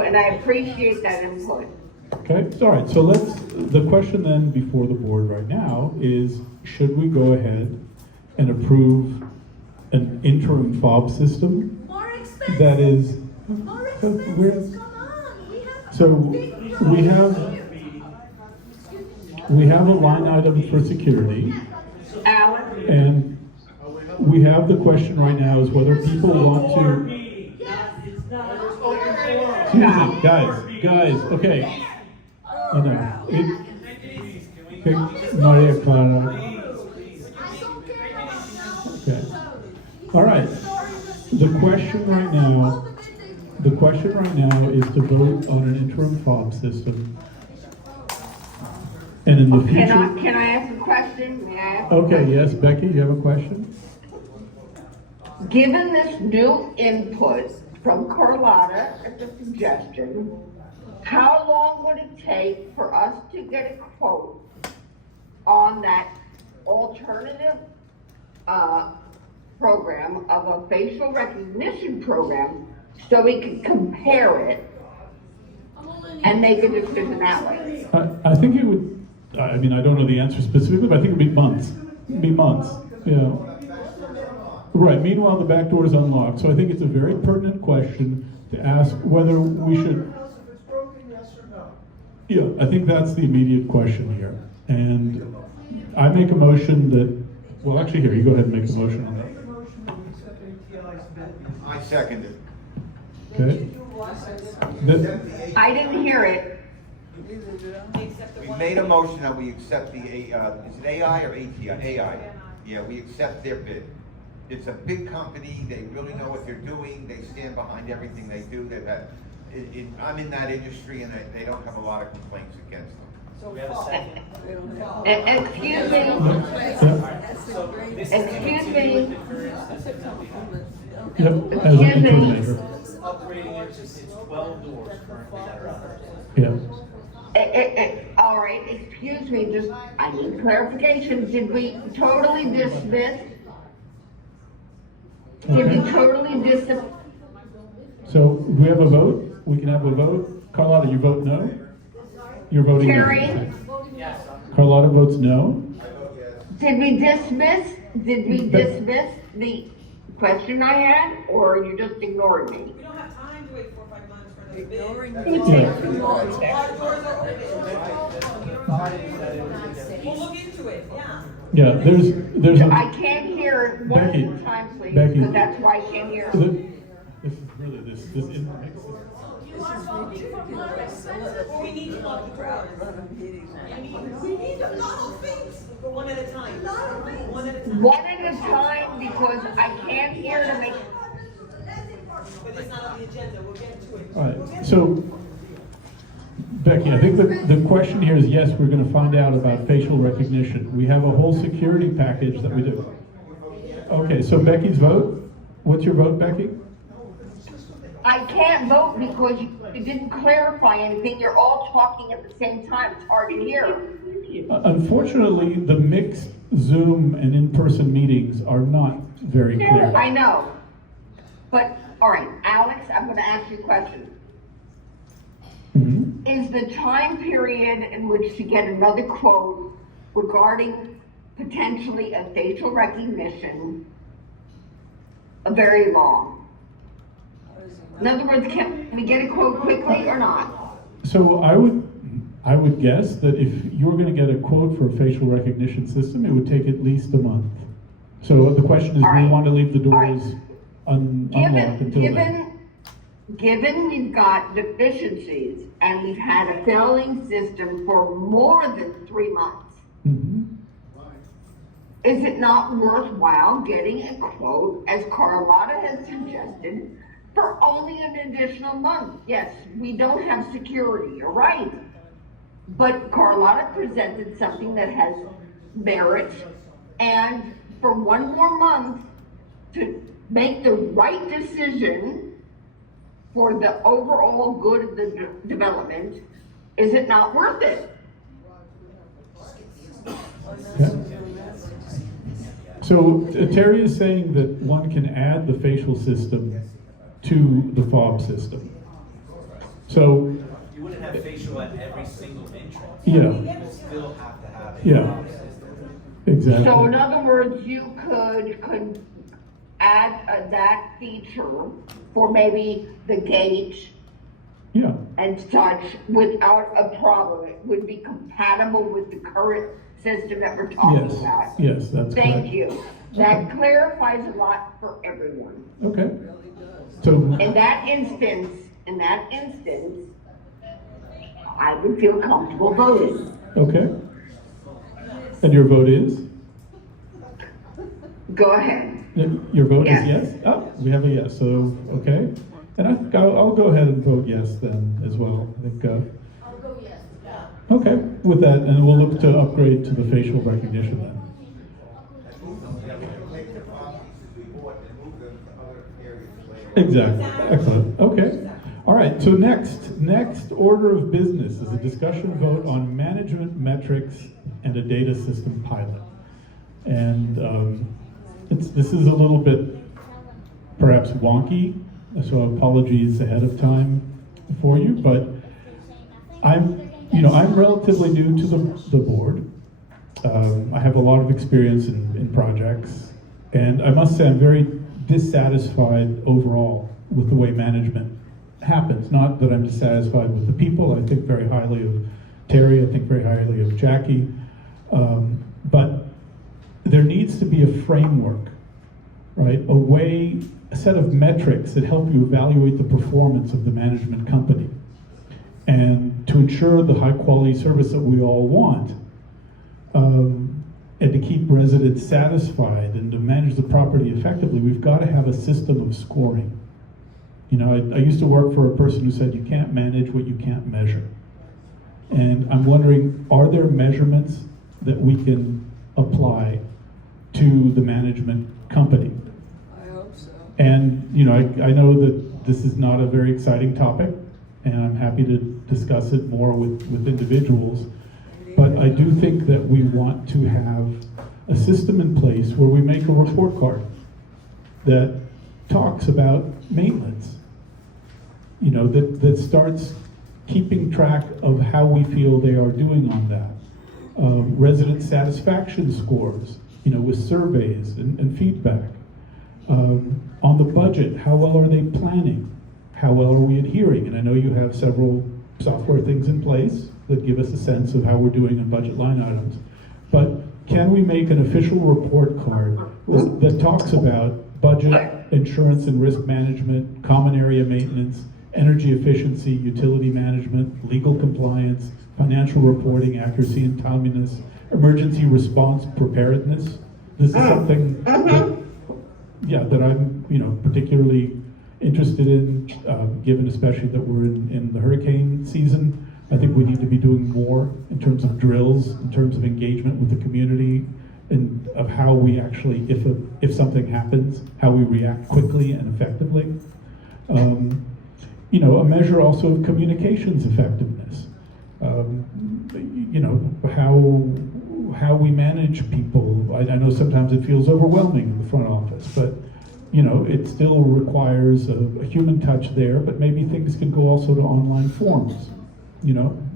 and I appreciate that input. Okay, all right, so the question then before the board right now is, should we go ahead and approve an interim FOB system? More expensive. That is. More expensive, come on. So we have a line item for security. Alex? And we have the question right now is whether people want to. Excuse me, guys, okay. Oh, no. Okay, Maria Clara. Okay. All right. The question right now is to vote on an interim FOB system. And in the future. Can I ask a question? May I ask a Okay, question? yes, Becky, you have a question? Given this new input from Carlotta as a suggestion, how long would it take for us to get a quote on that alternative program of a facial recognition program so we can compare it and make a decision that way? I think it would, I mean, I don't know the answer specifically, but I think it'd be months. Yeah. Right, meanwhile, the back door is unlocked, so I think it's a very pertinent question to ask whether we should. Yeah, I think that's the immediate question here. And I make a motion that, well, actually, here, you go ahead and make a motion on that. I second it. Okay? I didn't hear it. We made a motion that we accept the, is it AI or ATI? AI. Yeah, we accept their bid. It's a big company, they really know what they're doing, they stand behind everything they do. They've had, I'm in that industry and they don't have a lot of complaints against them. So we have a second. Excuse me. Excuse me. Yep, as an interim measure. Upgrading it to 12 doors currently that are out there. Yeah. All right, excuse me, just, I need clarification. Did we totally dismiss? Did we totally dismiss? So we have a vote, we can have a vote. Carlotta, you vote no? You're voting no. Carrie? Yes. Carlotta votes no. Did we dismiss the question I had, or you just ignored me? We don't have time to wait 4 or 5 months for Ignoring Yeah. Our doors are open. We'll look into it, yeah. Yeah, there's I a, can't hear one at Becky, a time, please, Becky. because that's why I can't hear. this is really, this makes sense. We need to block the crowd. We need a lot of things. One at a time. One at a time. One at a time, because I can't hear to make. But it's not on the agenda, we'll get to it. All right, so, Becky, I think the question here is, yes, we're gonna find out about facial recognition. We have a whole security package that we do. Okay, so Becky's vote? What's your vote, Becky? I can't vote because you didn't clarify anything. You're all talking at the same time. It's hard to hear. Unfortunately, the mixed Zoom and in-person meetings are not very clear. I know. But, all right, Alex, I'm going to ask you a question. Mhm. Is the time period in which to get another quote regarding potentially a facial recognition very long? In other words, can we get a quote quickly or not? So I would guess that if you're gonna get a quote for a facial recognition system, it would take at least a month. So the question is, do we want to leave the doors unlocked until then? Given we've got deficiencies and we've had a failing system for more than 3 months, is it not worthwhile getting a quote, as Carlotta has suggested, for only an additional month? Yes, we don't have security, you're right. But Carlotta presented something that has merit, and for one more month to make the right decision for the overall good of the development, is it not worth it? So Terry is saying that one can add the facial system to the FOB system. So, You wouldn't have facial at every single entrance. Yeah. You would still have to have a Yeah. FOB system. exactly. So in other words, you could add that feature for maybe the gate Yeah. and such without a problem. It would be compatible with the current system that we're talking Yes, about. yes, that's correct. Thank you. That clarifies a lot for everyone. Okay. So, In that instance, I would feel comfortable voting. okay. And your vote is? Go ahead. Your vote is Yes. yes? Oh, we have a yes, so, okay. And I'll go ahead and vote yes then as well. I think, I'll go yes. okay, with that, and we'll look to upgrade to the facial recognition then. Exactly, excellent, okay. All right, so next order of business is a discussion vote on management metrics and a data system pilot. And this is a little bit perhaps wonky, so apologies ahead of time for you, but I'm relatively new to the board. I have a lot of experience in projects, and I must say I'm very dissatisfied overall with the way management happens. Not that I'm dissatisfied with the people. I think very highly of Terry. I think very highly of Jackie. But there needs to be a framework, right? A set of metrics that help you evaluate the performance of the management company. And to ensure the high quality service that we all want, and to keep residents satisfied and to manage the property effectively, we've got to have a system of scoring. You know, I used to work for a person who said you can't manage what you can't measure. And I'm wondering, are there measurements that we can apply to the management company? I hope so. And, you know, I know that this is not a very exciting topic, and I'm happy to discuss it more with individuals. But I do think that we want to have a system in place where we make a report card that talks about maintenance, you know, that starts keeping track of how we feel they are doing on that. Resident satisfaction scores, you know, with surveys and feedback. On the budget, how well are they planning? how well are we adhering? And I know you have several software things in place that give us a sense of how we're doing on budget line items. But can we make an official report card that talks about budget, insurance and risk management, common area maintenance, energy efficiency, utility management, legal compliance, financial reporting, accuracy and timeliness, emergency response preparedness? This is something that I'm particularly interested in, given especially that we're in the hurricane season. I think we need to be doing more in terms of drills, in terms of engagement with the community, and of how we actually, if something happens, how we react quickly and effectively. A measure also of communications effectiveness. How we manage people. I know sometimes it feels overwhelming in the front office, but it still requires a human touch there, but maybe things can go also to online forms.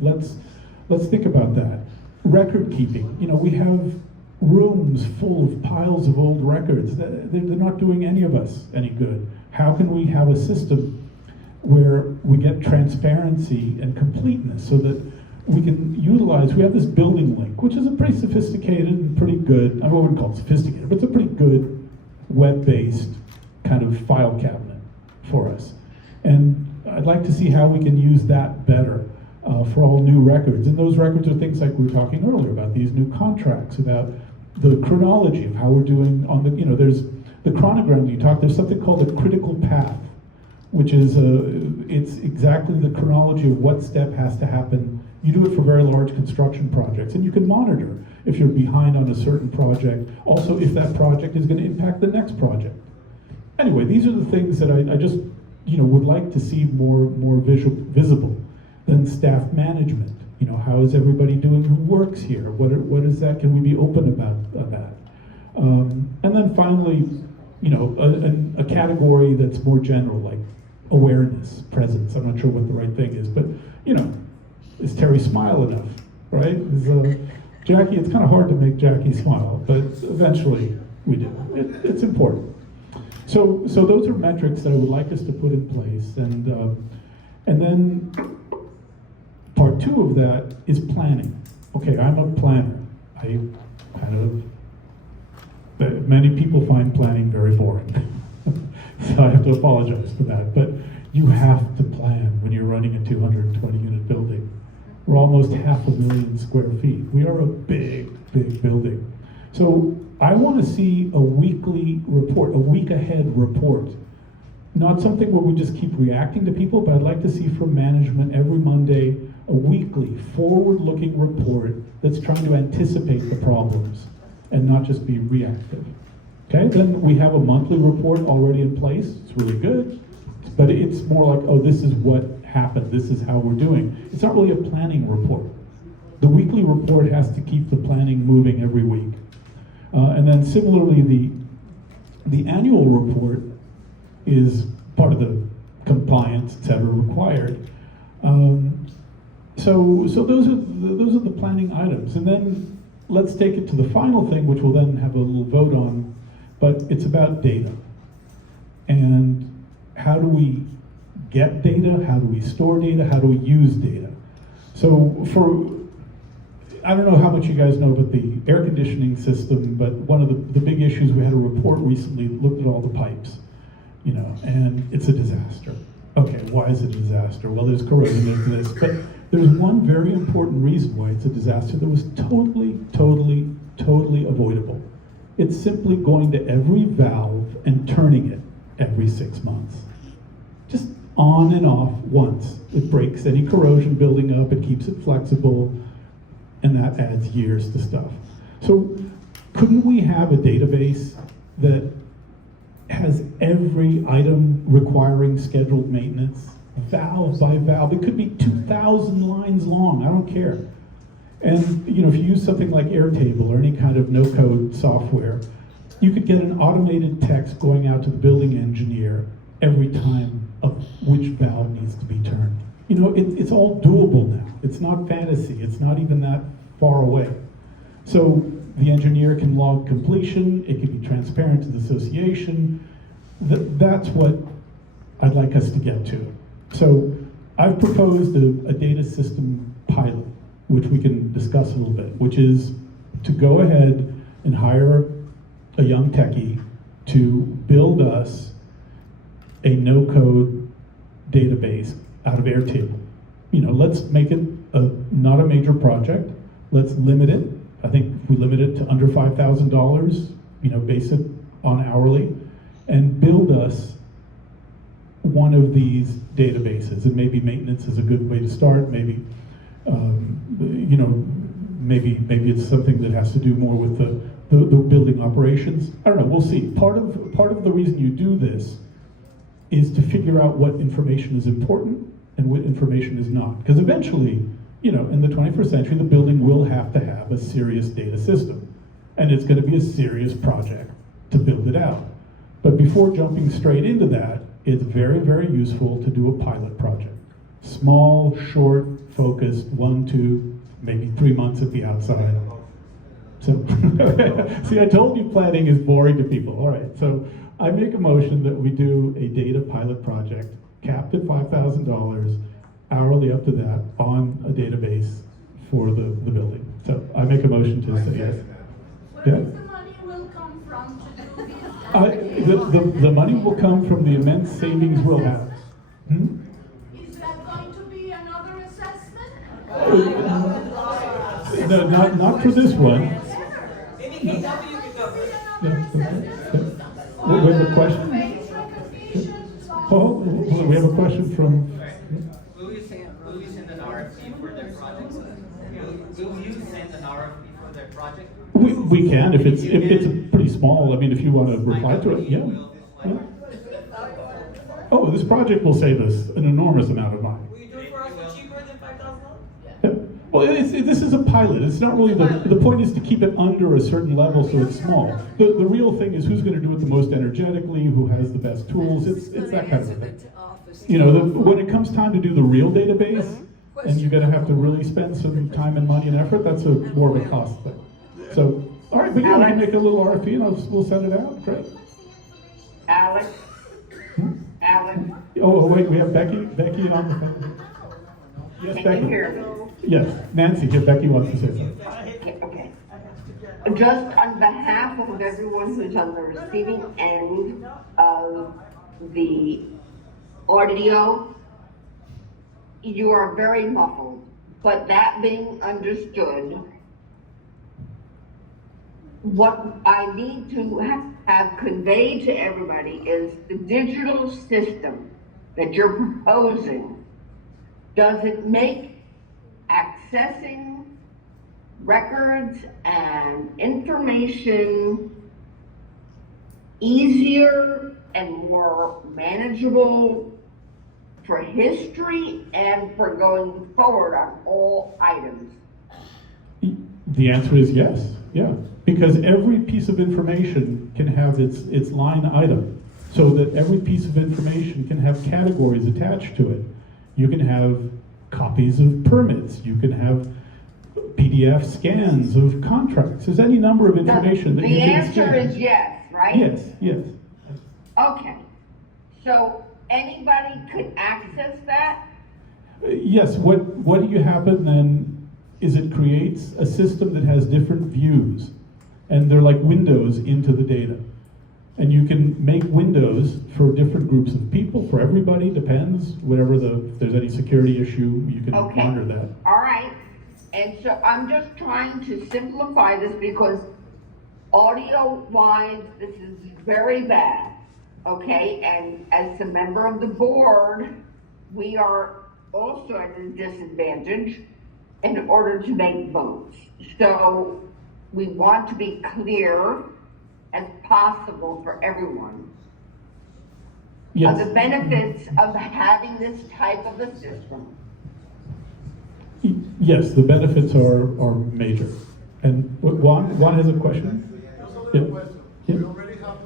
Let's think about that. Record keeping. We have rooms full of piles of old records. They're not doing any of us any good. How can we have a system where we get transparency and completeness so that we can utilize, we have this building link, which is a pretty sophisticated and pretty good, I wouldn't call it sophisticated, but it's a pretty good web-based kind of file cabinet for us. And I'd like to see how we can use that better for all new records. And those records are things like we were talking earlier about these new contracts, about the chronology of how we're doing on the, there's the chronogram you talked, there's something called a critical path, which is, it's exactly the chronology of what step has to happen. You do it for very large construction projects, and you can monitor if you're behind on a certain project, also if that project is going to impact the next project. Anyway, these are the things that I just would like to see more visible than staff management. How is everybody doing who works here? What is that? Can we be open about that? And then finally, a category that's more general, like awareness, presence. I'm not sure what the right thing is, but is Terry smile enough, right? Jackie, it's kind of hard to make Jackie smile, but eventually we do. It's important. So those are metrics that I would like us to put in place, and then part two of that is planning. Okay, I'm a planner. Many people find planning very boring, so I have to apologize for that. But you have to plan when you're running a 220-unit building. We're almost 500,000 square feet. We are a big, big building. So I want to see a weekly report, a week ahead report. Not something where we just keep reacting to people, but I'd like to see from management every Monday a weekly forward-looking report that's trying to anticipate the problems and not just be reactive. Okay, then we have a monthly report already in place. It's really good, but it's more like, oh, this is what happened. This is how we're doing. It's not really a planning report. The weekly report has to keep the planning moving every week. And then similarly, the annual report is part of the compliance, et cetera, required. So those are the planning items. And then let's take it to the final thing, which we'll then have a little vote on, but it's about data. And how do we get data? How do we store data? How do we use data? So I don't know how much you guys know about the air conditioning system, but one of the big issues, we had a report recently that looked at all the pipes, and it's a disaster. Okay, why is it a disaster? Well, there's corrosion, there's this, but there's one very important reason why it's a disaster that was totally avoidable. It's simply going to every valve and turning it every 6 months. Just on and off once. It breaks any corrosion building up, it keeps it flexible, and that adds years to stuff. So couldn't we have a database that has every item requiring scheduled maintenance, valve by valve? It could be 2,000 lines long, I don't care. And if you use something like Airtable or any kind of no-code software, you could get an automated text going out to the building engineer every time of which valve needs to be turned. It's all doable now. It's not fantasy. It's not even that far away. So the engineer can log completion. It can be transparent to the association. That's what I'd like us to get to. So I've proposed a data system pilot, which we can discuss a little bit, which is to go ahead and hire a young techie to build us a no-code database out of Airtable. You know, let's make it not a major project. Let's limit it. I think if we limit it to under $5,000, you know, base it on hourly, and build us one of these databases. And maybe maintenance is a good way to start. Maybe, you know, maybe it's something that has to do more with the building operations. I don't know. We'll see. Part of the reason you do this is to figure out what information is important and what information is not. Because eventually, you know, in the 21st century, the building will have to have a serious data system. And it's going to be a serious project to build it out. But before jumping straight into that, it's very, very useful to do a pilot project. Small, short, focused, 1, 2, maybe 3 months at the outside. So, see, I told you planning is boring to people. All right, so I make a motion that we do a data pilot project, capped at $5,000, hourly up to that, on a database for the building. So I make a motion to say yes. Where is the money will come from to do this? The money will come from the immense savings we'll have. Is that going to be another assessment? No, not for this one. Maybe KW could go. We have a question? Oh, we have a question from... Will you send an RFP for their projects? Will you send an RFP for their project? We can, if it's pretty small. I mean, if you want to reply to it, yeah. Oh, this project will save us an enormous amount of money. Will you do it for us for cheaper than $5,000? Yeah. Well, this is a pilot. It's not really the point is to keep it under a certain level so it's small. The real thing is who's going to do it the most energetically, who has the best tools. It's that kind of thing. You know, when it comes time to do the real database, and you're going to have to really spend some time and money and effort, that's more of a cost thing. So, all right, but yeah, we can make a little RFP and we'll send it out. Great. Alex? Alex? Oh, wait, we have Becky on the phone. Yes, Can Becky. you hear me? Yes, Nancy, here, Becky wants to say something. Okay. Just on behalf of everyone who's on the receiving end of the audio, you are very muffled, but that being understood, what I need to have conveyed to everybody is the digital system that you're proposing. Does it make accessing records and information easier and more manageable for history and for going forward on all items? The answer is yes, yeah. Because every piece of information can have its line item, so that every piece of information can have categories attached to it. You can have copies of permits, you can have PDF scans of contracts. There's any number of information that you can scan. The answer is yes, right? Yes. Okay. So anybody could access that? Yes, what do you happen then is it creates a system that has different views, and they're like windows into the data. And you can make windows for different groups of people, for everybody, depends, whatever if there's any security issue, you can monitor that. All right. And so I'm just trying to simplify this because audio-wise, this is very bad, okay? And as a member of the board, we are also at a disadvantage in order to make votes. So we want to be clear as possible for everyone. Yes. Of the benefits of having this type of a system. Yes, the benefits are major. And Juan has a question? Just a little question. We already have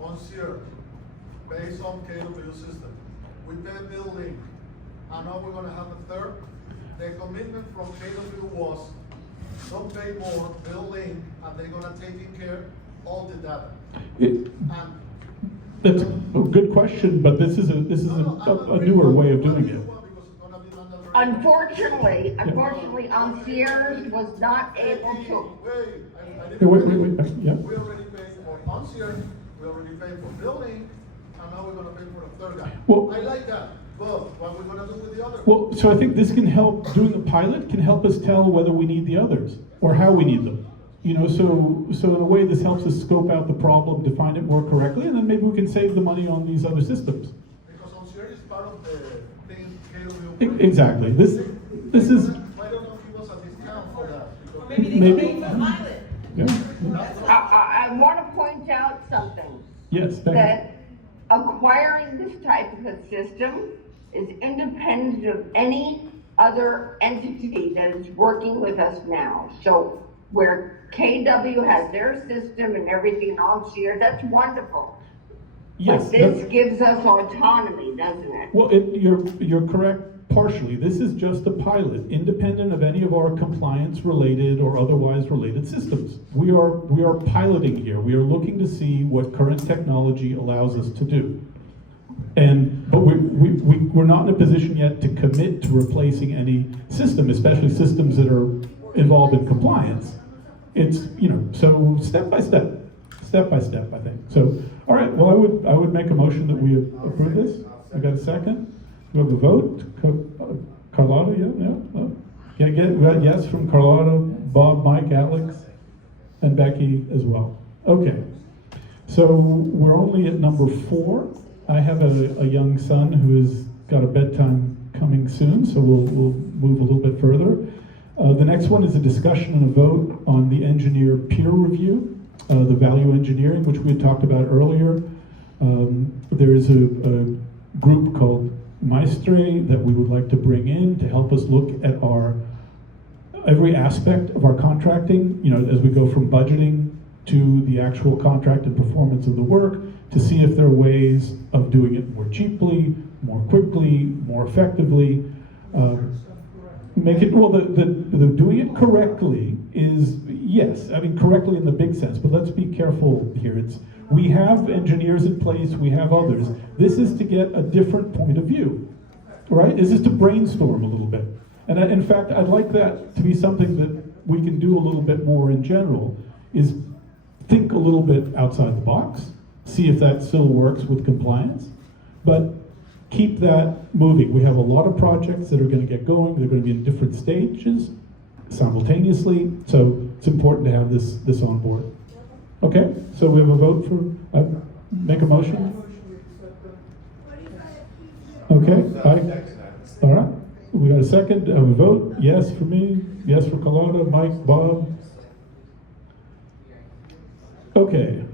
Monsieur, based on KW system. With the building, I know we're gonna have a third. The commitment from KW was don't pay more, building, and they're gonna take in care all the data. And That's a good question, but this is a newer way of doing it. Unfortunately, Concierge was not able to. Wait, yeah. We already paid for concierge, we already paid for building, and now we're gonna pay for a third guy. Well- I like that, but what we're gonna do with the other? Well, so I think this can help, doing the pilot can help us tell whether we need the others, or how we need them. You know, so in a way, this helps us scope out the problem, define it more correctly, and then maybe we can save the money on these other systems. Because concierge is part of the thing, KW. Exactly, this is, Why don't you give us a discount for that? Because Maybe they Maybe. can pay for the pilot. yeah, I want to point out something. yes, thank you. That acquiring this type of a system is independent of any other entity that is working with us now. So where KW has their system and everything else here, that's wonderful. Yes, But this that's- gives us autonomy, doesn't it? Well, you're correct partially. This is just a pilot, independent of any of our compliance-related or otherwise related systems. We are piloting here. We are looking to see what current technology allows us to do. But we're not in a position yet to commit to replacing any system, especially systems that are involved in compliance. It's, you know, so step by step, I think. So, all right, well, I would make a motion that we approve this. I got a second? We have a vote? Carlotta, yeah? We got yes from Carlotta, Bob, Mike, Alex, and Becky as well. Okay, so we're only at number 4. I have a young son who has got a bedtime coming soon, so we'll move a little bit further. The next one is a discussion and a vote on the engineer peer review, the value engineering, which we had talked about earlier. There is a group called Maestre that we would like to bring in to help us look at every aspect of our contracting, you know, as we go from budgeting to the actual contract and performance of the work, to see if there are ways of doing it more cheaply, more quickly, more effectively. Make it, well, the doing it correctly is, yes, I mean, correctly in the big sense, but let's be careful here. We have engineers in place, we have others. This is to get a different point of view, right? This is to brainstorm a little bit. And in fact, I'd like that to be something that we can do a little bit more in general, is think a little bit outside the box, see if that still works with compliance, but keep that moving. We have a lot of projects that are going to get going. They're going to be in different stages simultaneously, so it's important to have this on board. Okay, so we have a vote for, make a motion? Okay, aye. All right, we got a second, a vote, yes for me, yes for Carlotta, Mike, Bob. Okay,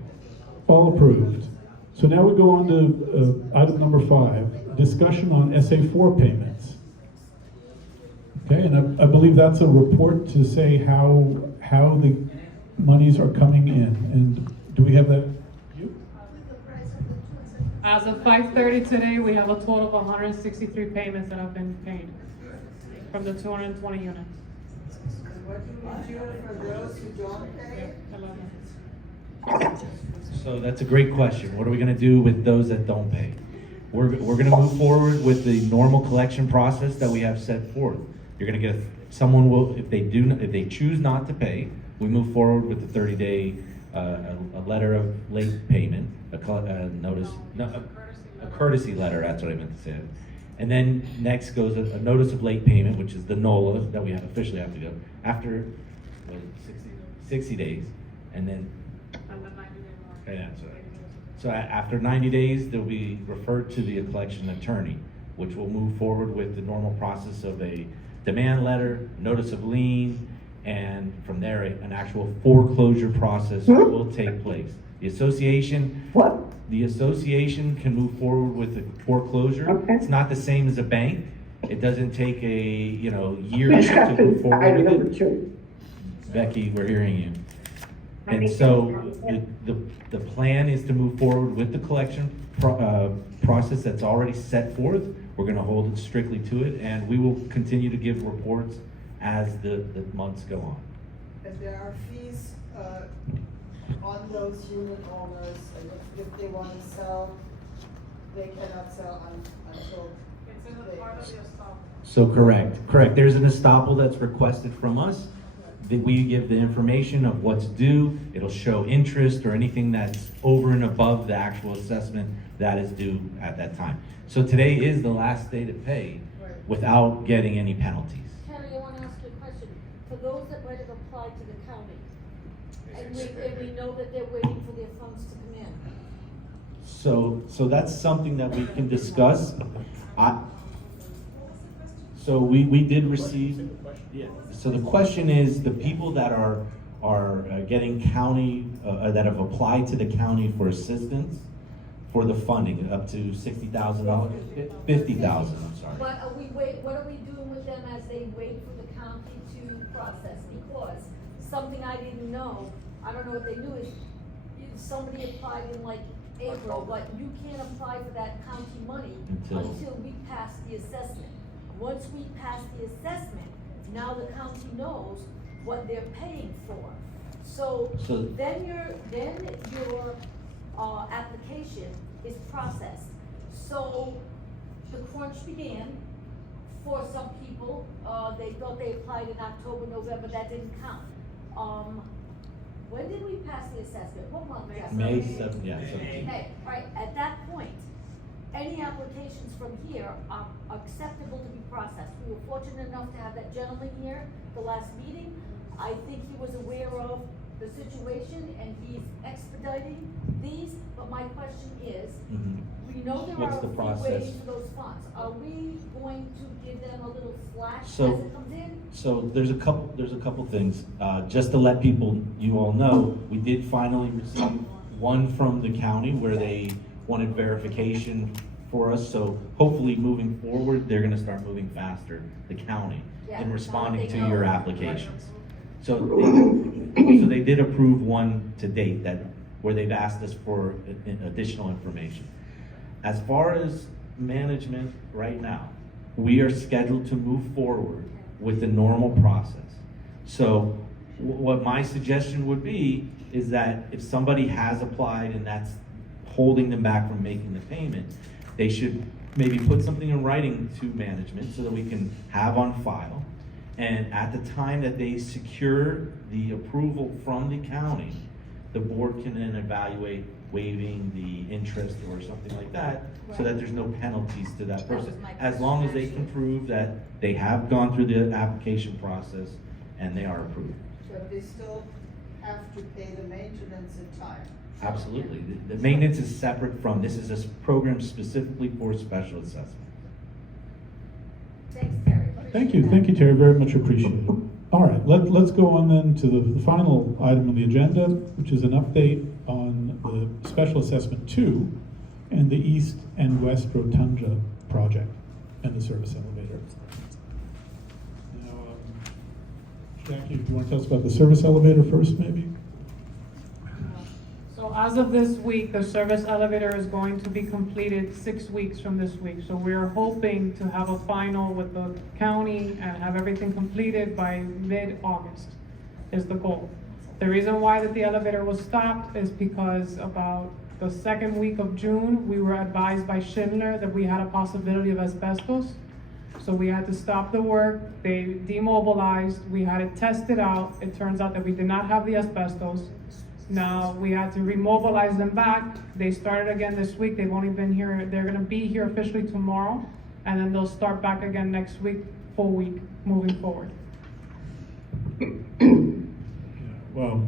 all approved. So now we go on to item number 5, discussion on SA4 payments. Okay, and I believe that's a report to say how the monies are coming in. And do we have that? As of 5:30 today, we have a total of 163 payments that have been paid from the 220 units. So that's a great question. What are we going to do with those that don't pay? We're going to move forward with the normal collection process that we have set forth. You're going to get someone will, if they choose not to pay, we move forward with the 30-day a letter of late payment, a courtesy letter. That's what I meant to say. And then next goes a notice of late payment, which is the NOLA that we officially have to do after 60 days, and then. Yeah, so after 90 days, they'll be referred to the collection attorney, which will move forward with the normal process of a demand letter, notice of lien, and from there, an actual foreclosure process will take place. The association can move forward with the foreclosure. Okay. It's not the same as a bank. It doesn't take a year to move forward with it. Becky, we're hearing you. And so the plan is to move forward with the collection process that's already set forth. We're going to hold it strictly to it, and we will continue to give reports as the months go on. And there are fees on those unit owners, and if they want to sell, they cannot sell until. It's in the part of the estoppel. So correct. There's an estoppel that's requested from us. That we give the information of what's due. It'll show interest or anything that's over and above the actual assessment that is due at that time. So today is the last day to pay without getting any penalties. Terry, I want to ask you a question. For those that might have applied to the county, and we know that they're waiting for their funds to come in. So that's something that we can discuss. So we did receive, yeah. So the question is, the people that are getting county, that have applied to the county for assistance for the funding, up to $60,000, $50,000, I'm sorry. But what are we doing with them as they wait for the county to process? Because something I didn't know, I don't know what they do, is somebody applied in like April, but you can't apply for that county money until we pass the assessment. Once we pass the assessment, now the county knows what they're paying for. So then your application is processed. So the crunch began for some people. They thought they applied in October, November, that didn't count. When did we pass the assessment? What month? May 7th, yeah. Okay, right, at that point, any applications from here are acceptable to be processed. We were fortunate enough to have that gentleman here the last meeting. I think he was aware of the situation and he's expediting these, but my question is, we know there What's are the a few process? ways to those funds. Are we going to give them a little slack as So- it comes in? So there's a couple things. Just to let you all know, we did finally receive one from the county where they wanted verification for us. So hopefully moving forward, they're gonna start moving faster, the county, in responding to your applications. So they did approve one to date where they've asked us for additional information. As far as management right now, we are scheduled to move forward with the normal process. So what my suggestion would be is that if somebody has applied and that's holding them back from making the payment, they should maybe put something in writing to management so that we can have on file. And at the time that they secure the approval from the county, the board can then evaluate waiving the interest or something like that, so that there's no penalties to that person. As long as they can prove that they have gone through the application process and they are approved. But they still have to pay the maintenance in time. Absolutely. The maintenance is separate from, this is a program specifically for special assessment. Thanks, Terry. Thank you, Terry, very much appreciated. All right, let's go on then to the final item on the agenda, which is an update on the Special Assessment 2 and the East and West Rotunda project and the service elevator. Now, Jackie, do you want to tell us about the service elevator first, maybe? So as of this week, the service elevator is going to be completed 6 weeks from this week. So we're hoping to have a final with the county and have everything completed by mid-August is the goal. The reason why that the elevator was stopped is because about the second week of June, we were advised by Schindler that we had a possibility of asbestos. So we had to stop the work. They demobilized. We had it tested out. It turns out that we did not have the asbestos. Now we had to remobilize them back. They started again this week. They've only been here, they're gonna be here officially tomorrow, and then they'll start back again next week, full week, moving forward. Well,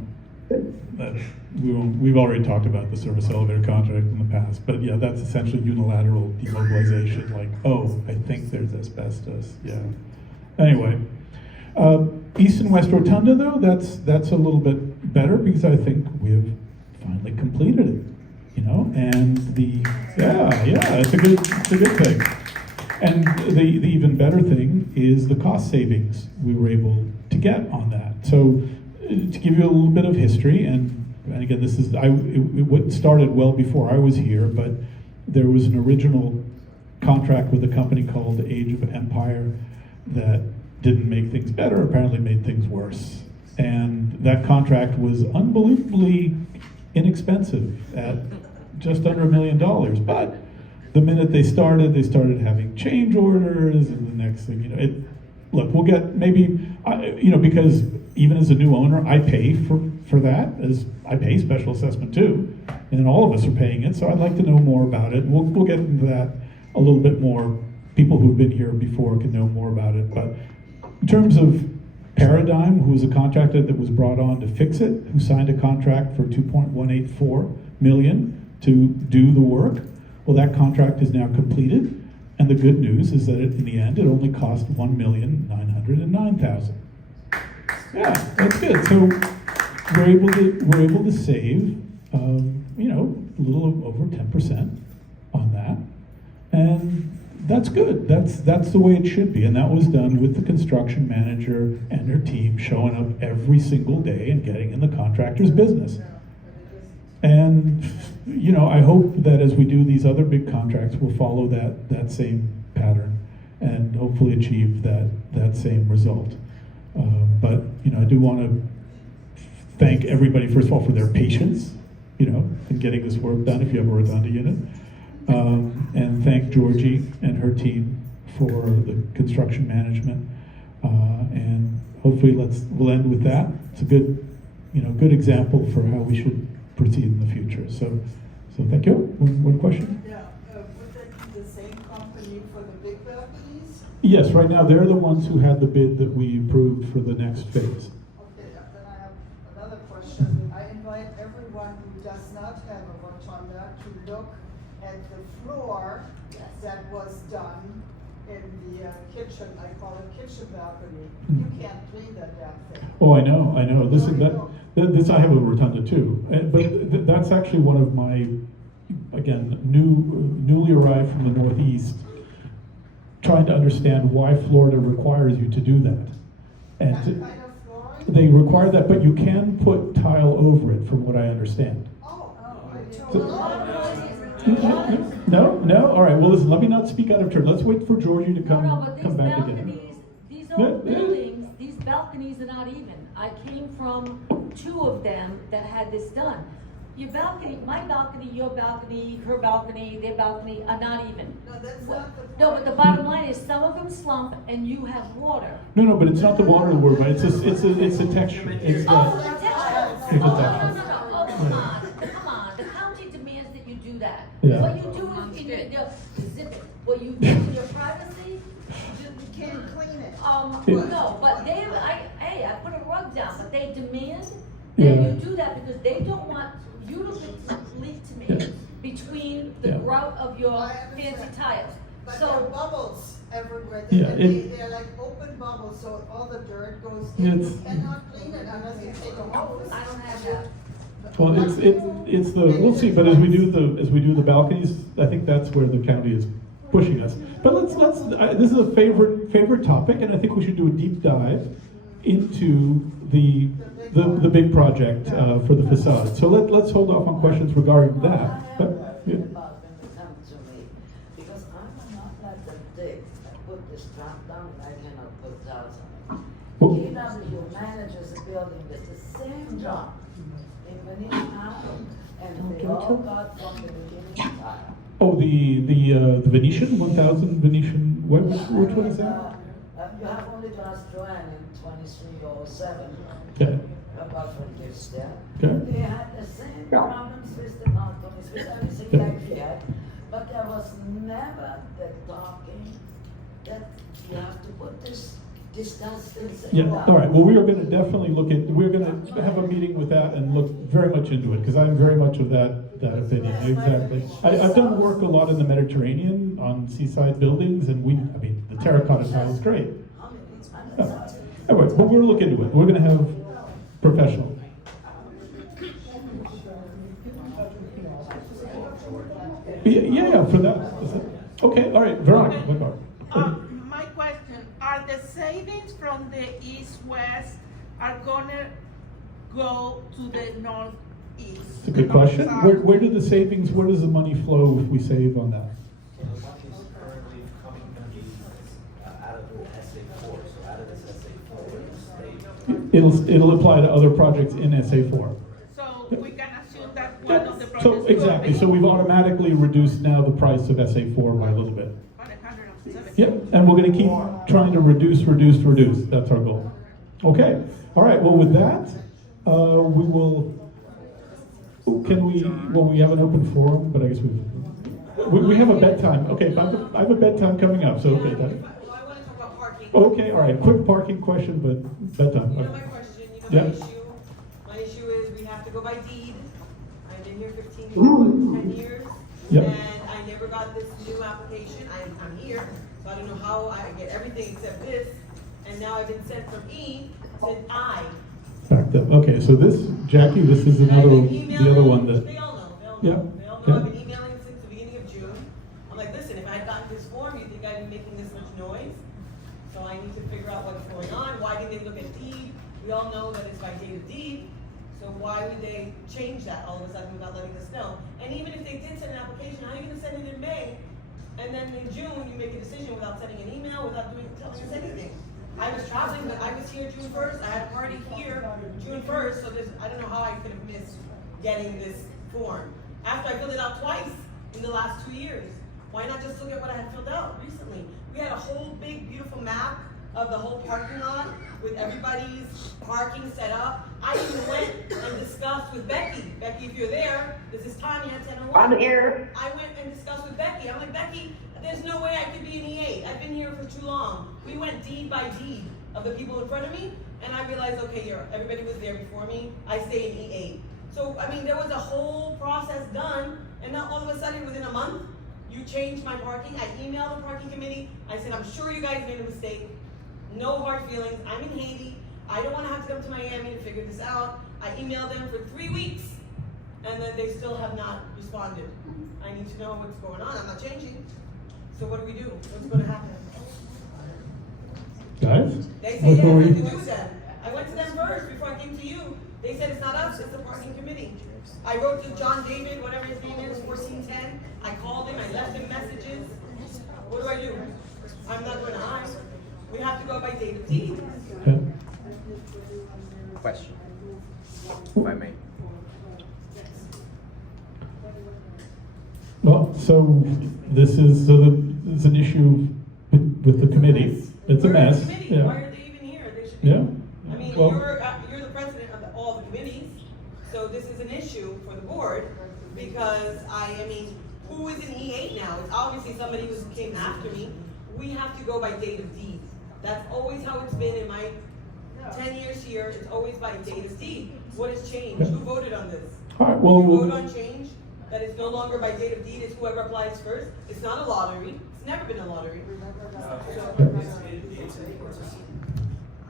we've already talked about the service elevator contract in the past, but yeah, that's essentially unilateral demobilization, like, oh, I think there's asbestos, yeah. Anyway, East and West Rotunda though, that's a little bit better because I think we have finally completed it, you know, and it's a good thing. And the even better thing is the cost savings we were able to get on that. So to give you a little bit of history, and again, this is it started well before I was here, but there was an original contract with a company called Age of Empire that didn't make things better, apparently made things worse. And that contract was unbelievably inexpensive at just under $1 million. But the minute they started having change orders, and the next thing, look, we'll get maybe, because even as a new owner, I pay for that, as I pay special assessment too, and all of us are paying it, so I'd like to know more about it. We'll get into that a little bit more. People who've been here before can know more about it, but in terms of Paradigm, who was a contractor that was brought on to fix it, who signed a contract for $2.184 million to do the work, well, that contract is now completed, and the good news is that in the end, it only cost $1,909,000. Yeah, that's good. So we're able to save, a little over 10% on that, and that's good. That's the way it should be, and that was done with the construction manager and her team showing up every single day and getting in the contractor's business. And I hope that as we do these other big contracts, we'll follow that same pattern and hopefully achieve that same result. But I do want to thank everybody, first of all, for their patience, in getting this work done, if you have a Rotunda unit. And thank Georgie and her team for the construction management. And hopefully we'll end with that. It's a good example for how we should proceed in the future. So thank you. One question? Yeah, would that be the same company for the big balconies? Yes, right now they're the ones who had the bid that we approved for the next phase. Okay, then I have another question. I invite everyone who does not have a rotunda to look at the floor that was done in the kitchen. I call it kitchen balcony. You can't clean that damn thing. Oh, I know. This I have a rotunda too, but that's actually one of my, again, newly arrived from the Northeast, trying to understand why Florida requires you to do that. And they require that, but you can put tile over it, from what I understand. No. All right. Well, listen. Let me not speak out of turn. Let's wait for Georgie to come back again. These old buildings, these balconies are not even. I came from 2 of them that had this done. Your balcony, my balcony, your balcony, her balcony, their balcony are not even. No, that's not the point. No, but the bottom line is some of them slump and you have water. No, but it's not the water word, right? It's a texture. It's Oh, a texture. texture. Oh, come on. The county demands that you do that. Yeah. What you do what you do in your privacy, You can't clean it. no, but I put a rug down, but they demand that you do that because they don't want you to leak to me between the grout of your fancy tiles. But So there are bubbles everywhere. They're like open bubbles, so all the dirt goes in. You cannot clean it unless you take a hose. I don't have that. Well, it's the we'll see. But as we do the balconies, I think that's where the county is pushing us. But let's this is a favorite topic, and I think we should do a deep dive into the big project for the facade. So let's hold off on questions regarding that. But, yeah. Because I'm not like the dick. I put this strap down, I cannot put tiles on it. KW manages a building with the same job in Venetian, and they all got from the beginning tile. Oh, the Venetian 1000 Venetian. Which one is that? You have only to ask Joanne in 2307. Okay. About from this there. Okay. They had the same problems with the balconies, with everything like we had, but there was never the talking that you have to put this distance. Yeah. All right. Well, we are going to definitely we're going to have a meeting with that and look very much into it because I'm very much of that opinion. Exactly. I've done work a lot in the Mediterranean on seaside buildings, and the terracotta tile is great. Anyway, but we'll look into it. We're going to have professional. Yeah, for that. Okay, all right, Veronica. My question, are the savings from the east-west are gonna go to the northeast? It's a good question. Where do the savings, where does the money flow if we save on that? So the money is currently coming out of the SA4, so out of this SA4, It'll apply to other projects in SA4. So we can assume that one of the So, exactly, so we've automatically reduced now the price of SA4 by a little bit. Yep, and we're gonna keep trying to reduce, that's our goal. Okay, all right, well, with that, we will, we have an open forum, but I guess we have a bedtime, okay, I have a bedtime coming up, so, okay. I want to talk about parking. Okay, all right, quick parking question, but bedtime. You know my question, Yeah. my issue is we have to go by deed. I've been here 10 years, Yep. and I never got this new application. I'm here, so I don't know how I get everything except this, and now I've been sent from E to I. Backed up, okay, so this, Jackie, this is And I've another, been the other one that. They all know, Yeah. They all know, I've been emailing since the beginning of June. I'm like, listen, if I had gotten this form, you think I'd be making this much noise? So I need to figure out what's going on. Why didn't they look at deed? We all know that it's by date of deed. So why would they change that all of a sudden without letting us know? And even if they did send an application, how are you gonna send it in May? And then in June, you make a decision without sending an email, without telling us anything. I was traveling, but I was here June 1st. I had a party here June 1st, so I don't know how I could have missed getting this form. After I filled it out twice in the last 2 years. Why not just look at what I had filled out recently? We had a whole big, beautiful map of the whole parking lot with everybody's parking set up. I even went and discussed with Becky. Becky, if you're there, this is Tanya, 1001. I'm here. I went and discussed with Becky. I'm like, Becky, there's no way I could be an E8. I've been here for too long. We went deed by deed of the people in front of me, and I realized, okay, everybody was there before me. I stay in E8. So, I mean, there was a whole process done, and now all of a sudden, within a month, you changed my parking. I emailed the parking committee. I said, I'm sure you guys made a mistake. No hard feelings. I'm in Haiti. I don't want to have to come to Miami to figure this out. I emailed them for 3 weeks, and then they still have not responded. I need to know what's going on. I'm not changing. So what do we do? What's going to happen? Guys? They say they have nothing to do with that. I went to them first before I came to you. They said it's not us, it's the parking committee. I wrote to John David, whatever his name is, 1410. I called him, I left him messages. What do I do? I'm not going to hire. We have to go by date of deed. Question, if I may. Well, so this is, it's an issue with the committee. It's a mess. Yeah. Why are they even here? They should be. Yeah. I mean, Well, you're the president of all the committees, so this is an issue for the board, because I mean, who is in E8 now? It's obviously somebody who came after me. We have to go by date of deed. That's always how it's been in my 10 years here. It's always by date of deed. What has changed? Who voted on this? all right, well, You vote on change, that it's no longer by date of deed, it's whoever applies first. It's not a lottery. It's never been a lottery.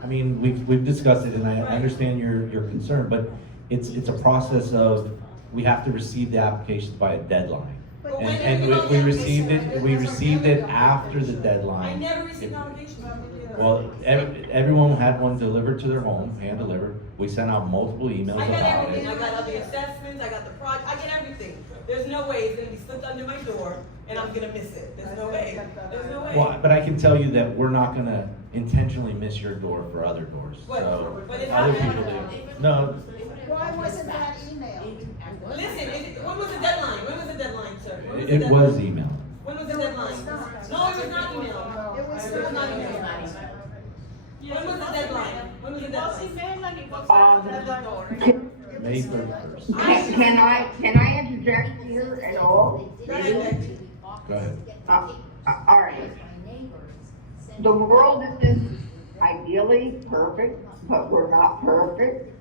I mean, we've discussed it, and I understand your concern, but it's a process of, we have to receive the applications by a deadline. And we received it after the I deadline. never received notification. Well, everyone had one delivered to their home, hand delivered. We sent out multiple emails I got about everything. it. I got all the assessments, I got the project, I get everything. There's no way it's gonna be slipped under my door and I'm gonna miss it. There's no way. There's no way. Well, but I can tell you that we're not gonna intentionally miss your door for other doors, so But it other people happened. do. No, Why wasn't that emailed? Listen, when was the deadline? When was the deadline, sir? When the it deadline? was emailed. When was the deadline? No, it was not emailed. It was It was not not emailed. When was the deadline? When was the deadline? May 31st. Can I interject here at all? Go ahead. Go ahead. All right. The world is ideally perfect, but we're not perfect.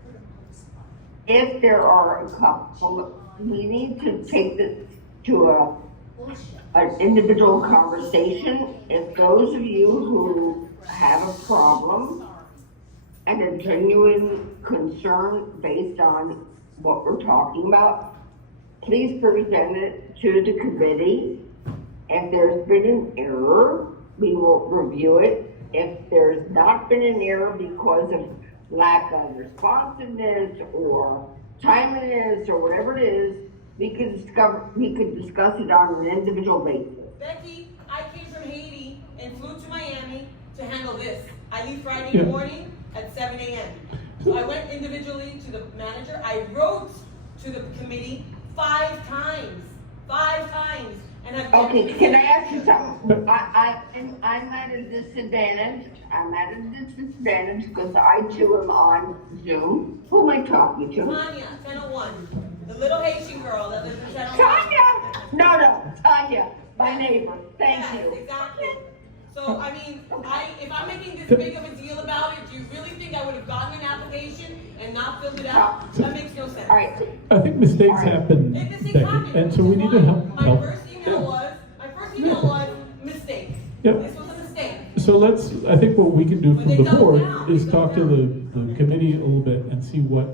If there are a couple, we need to take this to an individual conversation. If those of you who have a problem and a genuine concern based on what we're talking about, please present it to the committee. If there's been an error, we will review it. If there's not been an error because of lack of responsiveness or timeliness or whatever it is, we could discuss it on an individual basis. Becky, I came from Haiti and flew to Miami to handle this. I leave Friday morning at 7 a.m. So I went individually to the manager. I wrote to the committee 5 times. 5 times. And have Okay, can I ask you something? I'm at a disadvantage. I'm at a disadvantage because I too am on Zoom. Who am I talking to? Tanya, 1001. The little Haitian girl that lives in 1001. Tanya! No, Tanya, my neighbor. Thank Yes, you. exactly. So, I mean, if I'm making this big of a deal about it, do you really think I would have gotten an application and not filled it out? That makes no sense. All right. I think mistakes happen, Mistakes Becky, happen. and so we need to help. My first email was mistake. Yep. This was a mistake. So I think what we can do from the board is talk to the committee a little bit and see what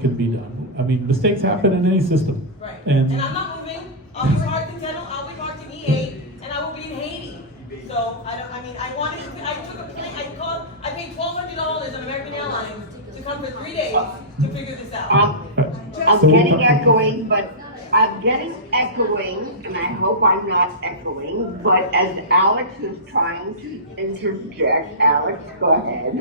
can be done. I mean, mistakes happen in any system. Right. And I'm not moving. I'll be parked in I'll be parked in E8, and I will be in Haiti. So I paid $1,200 on American Airlines to come for 3 days to figure this out. I'm getting echoing, and I hope I'm not echoing, but as Alex is trying to interject, Alex, go ahead.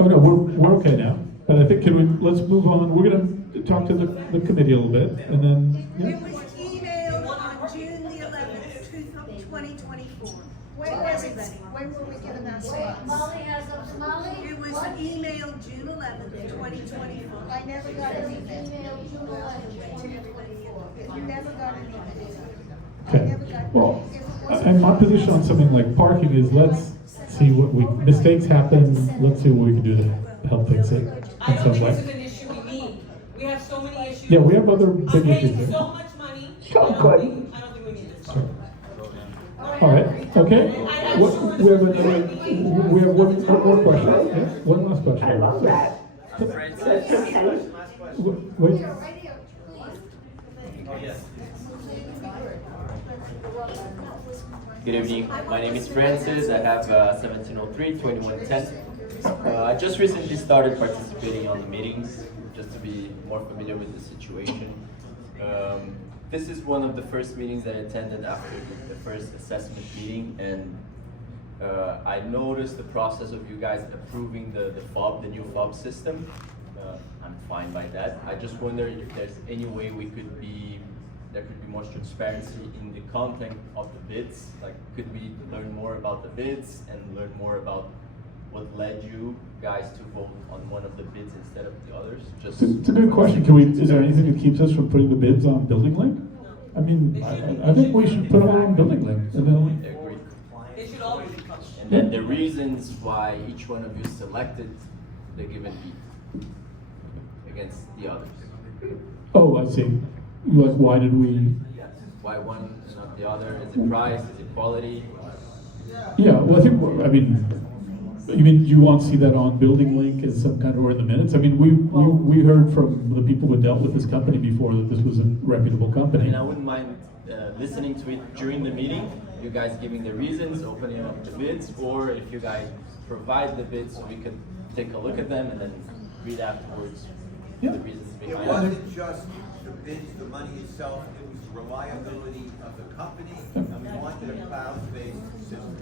oh no, we're okay now. But I think let's move on. We're gonna talk to the committee a little bit, and then. Yeah. It was emailed on June the 11th, 2024. When were we given that slot? Molly has a Molly? It was emailed June 11th, 2024. I never got an email. June 11th, 2024. You never got an email. Okay. Well, and my position on something like parking is let's see mistakes happen. Let's see what we can do to help fix it. I don't think this is an issue we need. We have so many issues. Yeah, we have other I'm big issues paying there. so much money. So good. I don't think we need this. All right. Okay. We have one more question. Yeah, one last question. I love that. Wait. Good evening. My name is Francis. I have 1703-2110. I just recently started participating on the meetings just to be more familiar with the situation. This is one of the first meetings that I attended after the first assessment meeting, and I noticed the process of you guys approving the FOB, the new FOB system. I'm fine by that. I just wonder if there's any way there could be more transparency in the content of the bids. Like, could we learn more about the bids and learn more about what led you guys to vote on one of the bids instead of the others? It's a good question. Is there anything that keeps us from putting the bids on Building Link? I mean, I think we should put them on Building Link. And then Agreed. They should always be published. And then the reasons why each one of you selected the given bid against the others. oh, I see. Like, why did we? Yes. Why one and not the other? Is it price? Is it quality? Yeah. Well, I mean, you mean you want to see that on Building Link as some kind of, or in the minutes? I mean, we heard from the people who dealt with this company before that this was a reputable company. And I wouldn't mind listening to it during the meeting. You guys giving the reasons, opening up the bids, or if you guys provide the bids so we could take a look at them and then read afterwards the reasons It behind wasn't just the bids, the money itself, it was the reliability of the company, and we wanted a cloud-based system.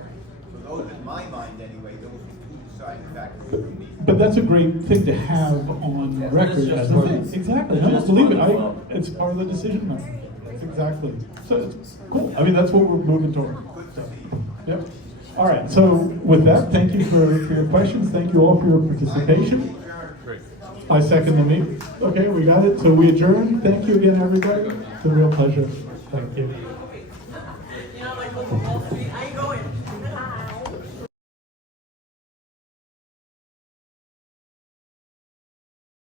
So those, in my mind anyway, those are two deciding factors for me. But that's a great thing to have on record it's just as a one. thing. Exactly. It's No, just believe one it. flow. It's part of the decision making. Exactly. So it's cool. I mean, that's what we're moving toward. So, yep. All right. So with that, thank you for your questions. Thank you all for your participation. I second the meeting. Okay, we got it. So we adjourn. Thank you again, everybody. It's a real pleasure. Thank you. Like Wall Street.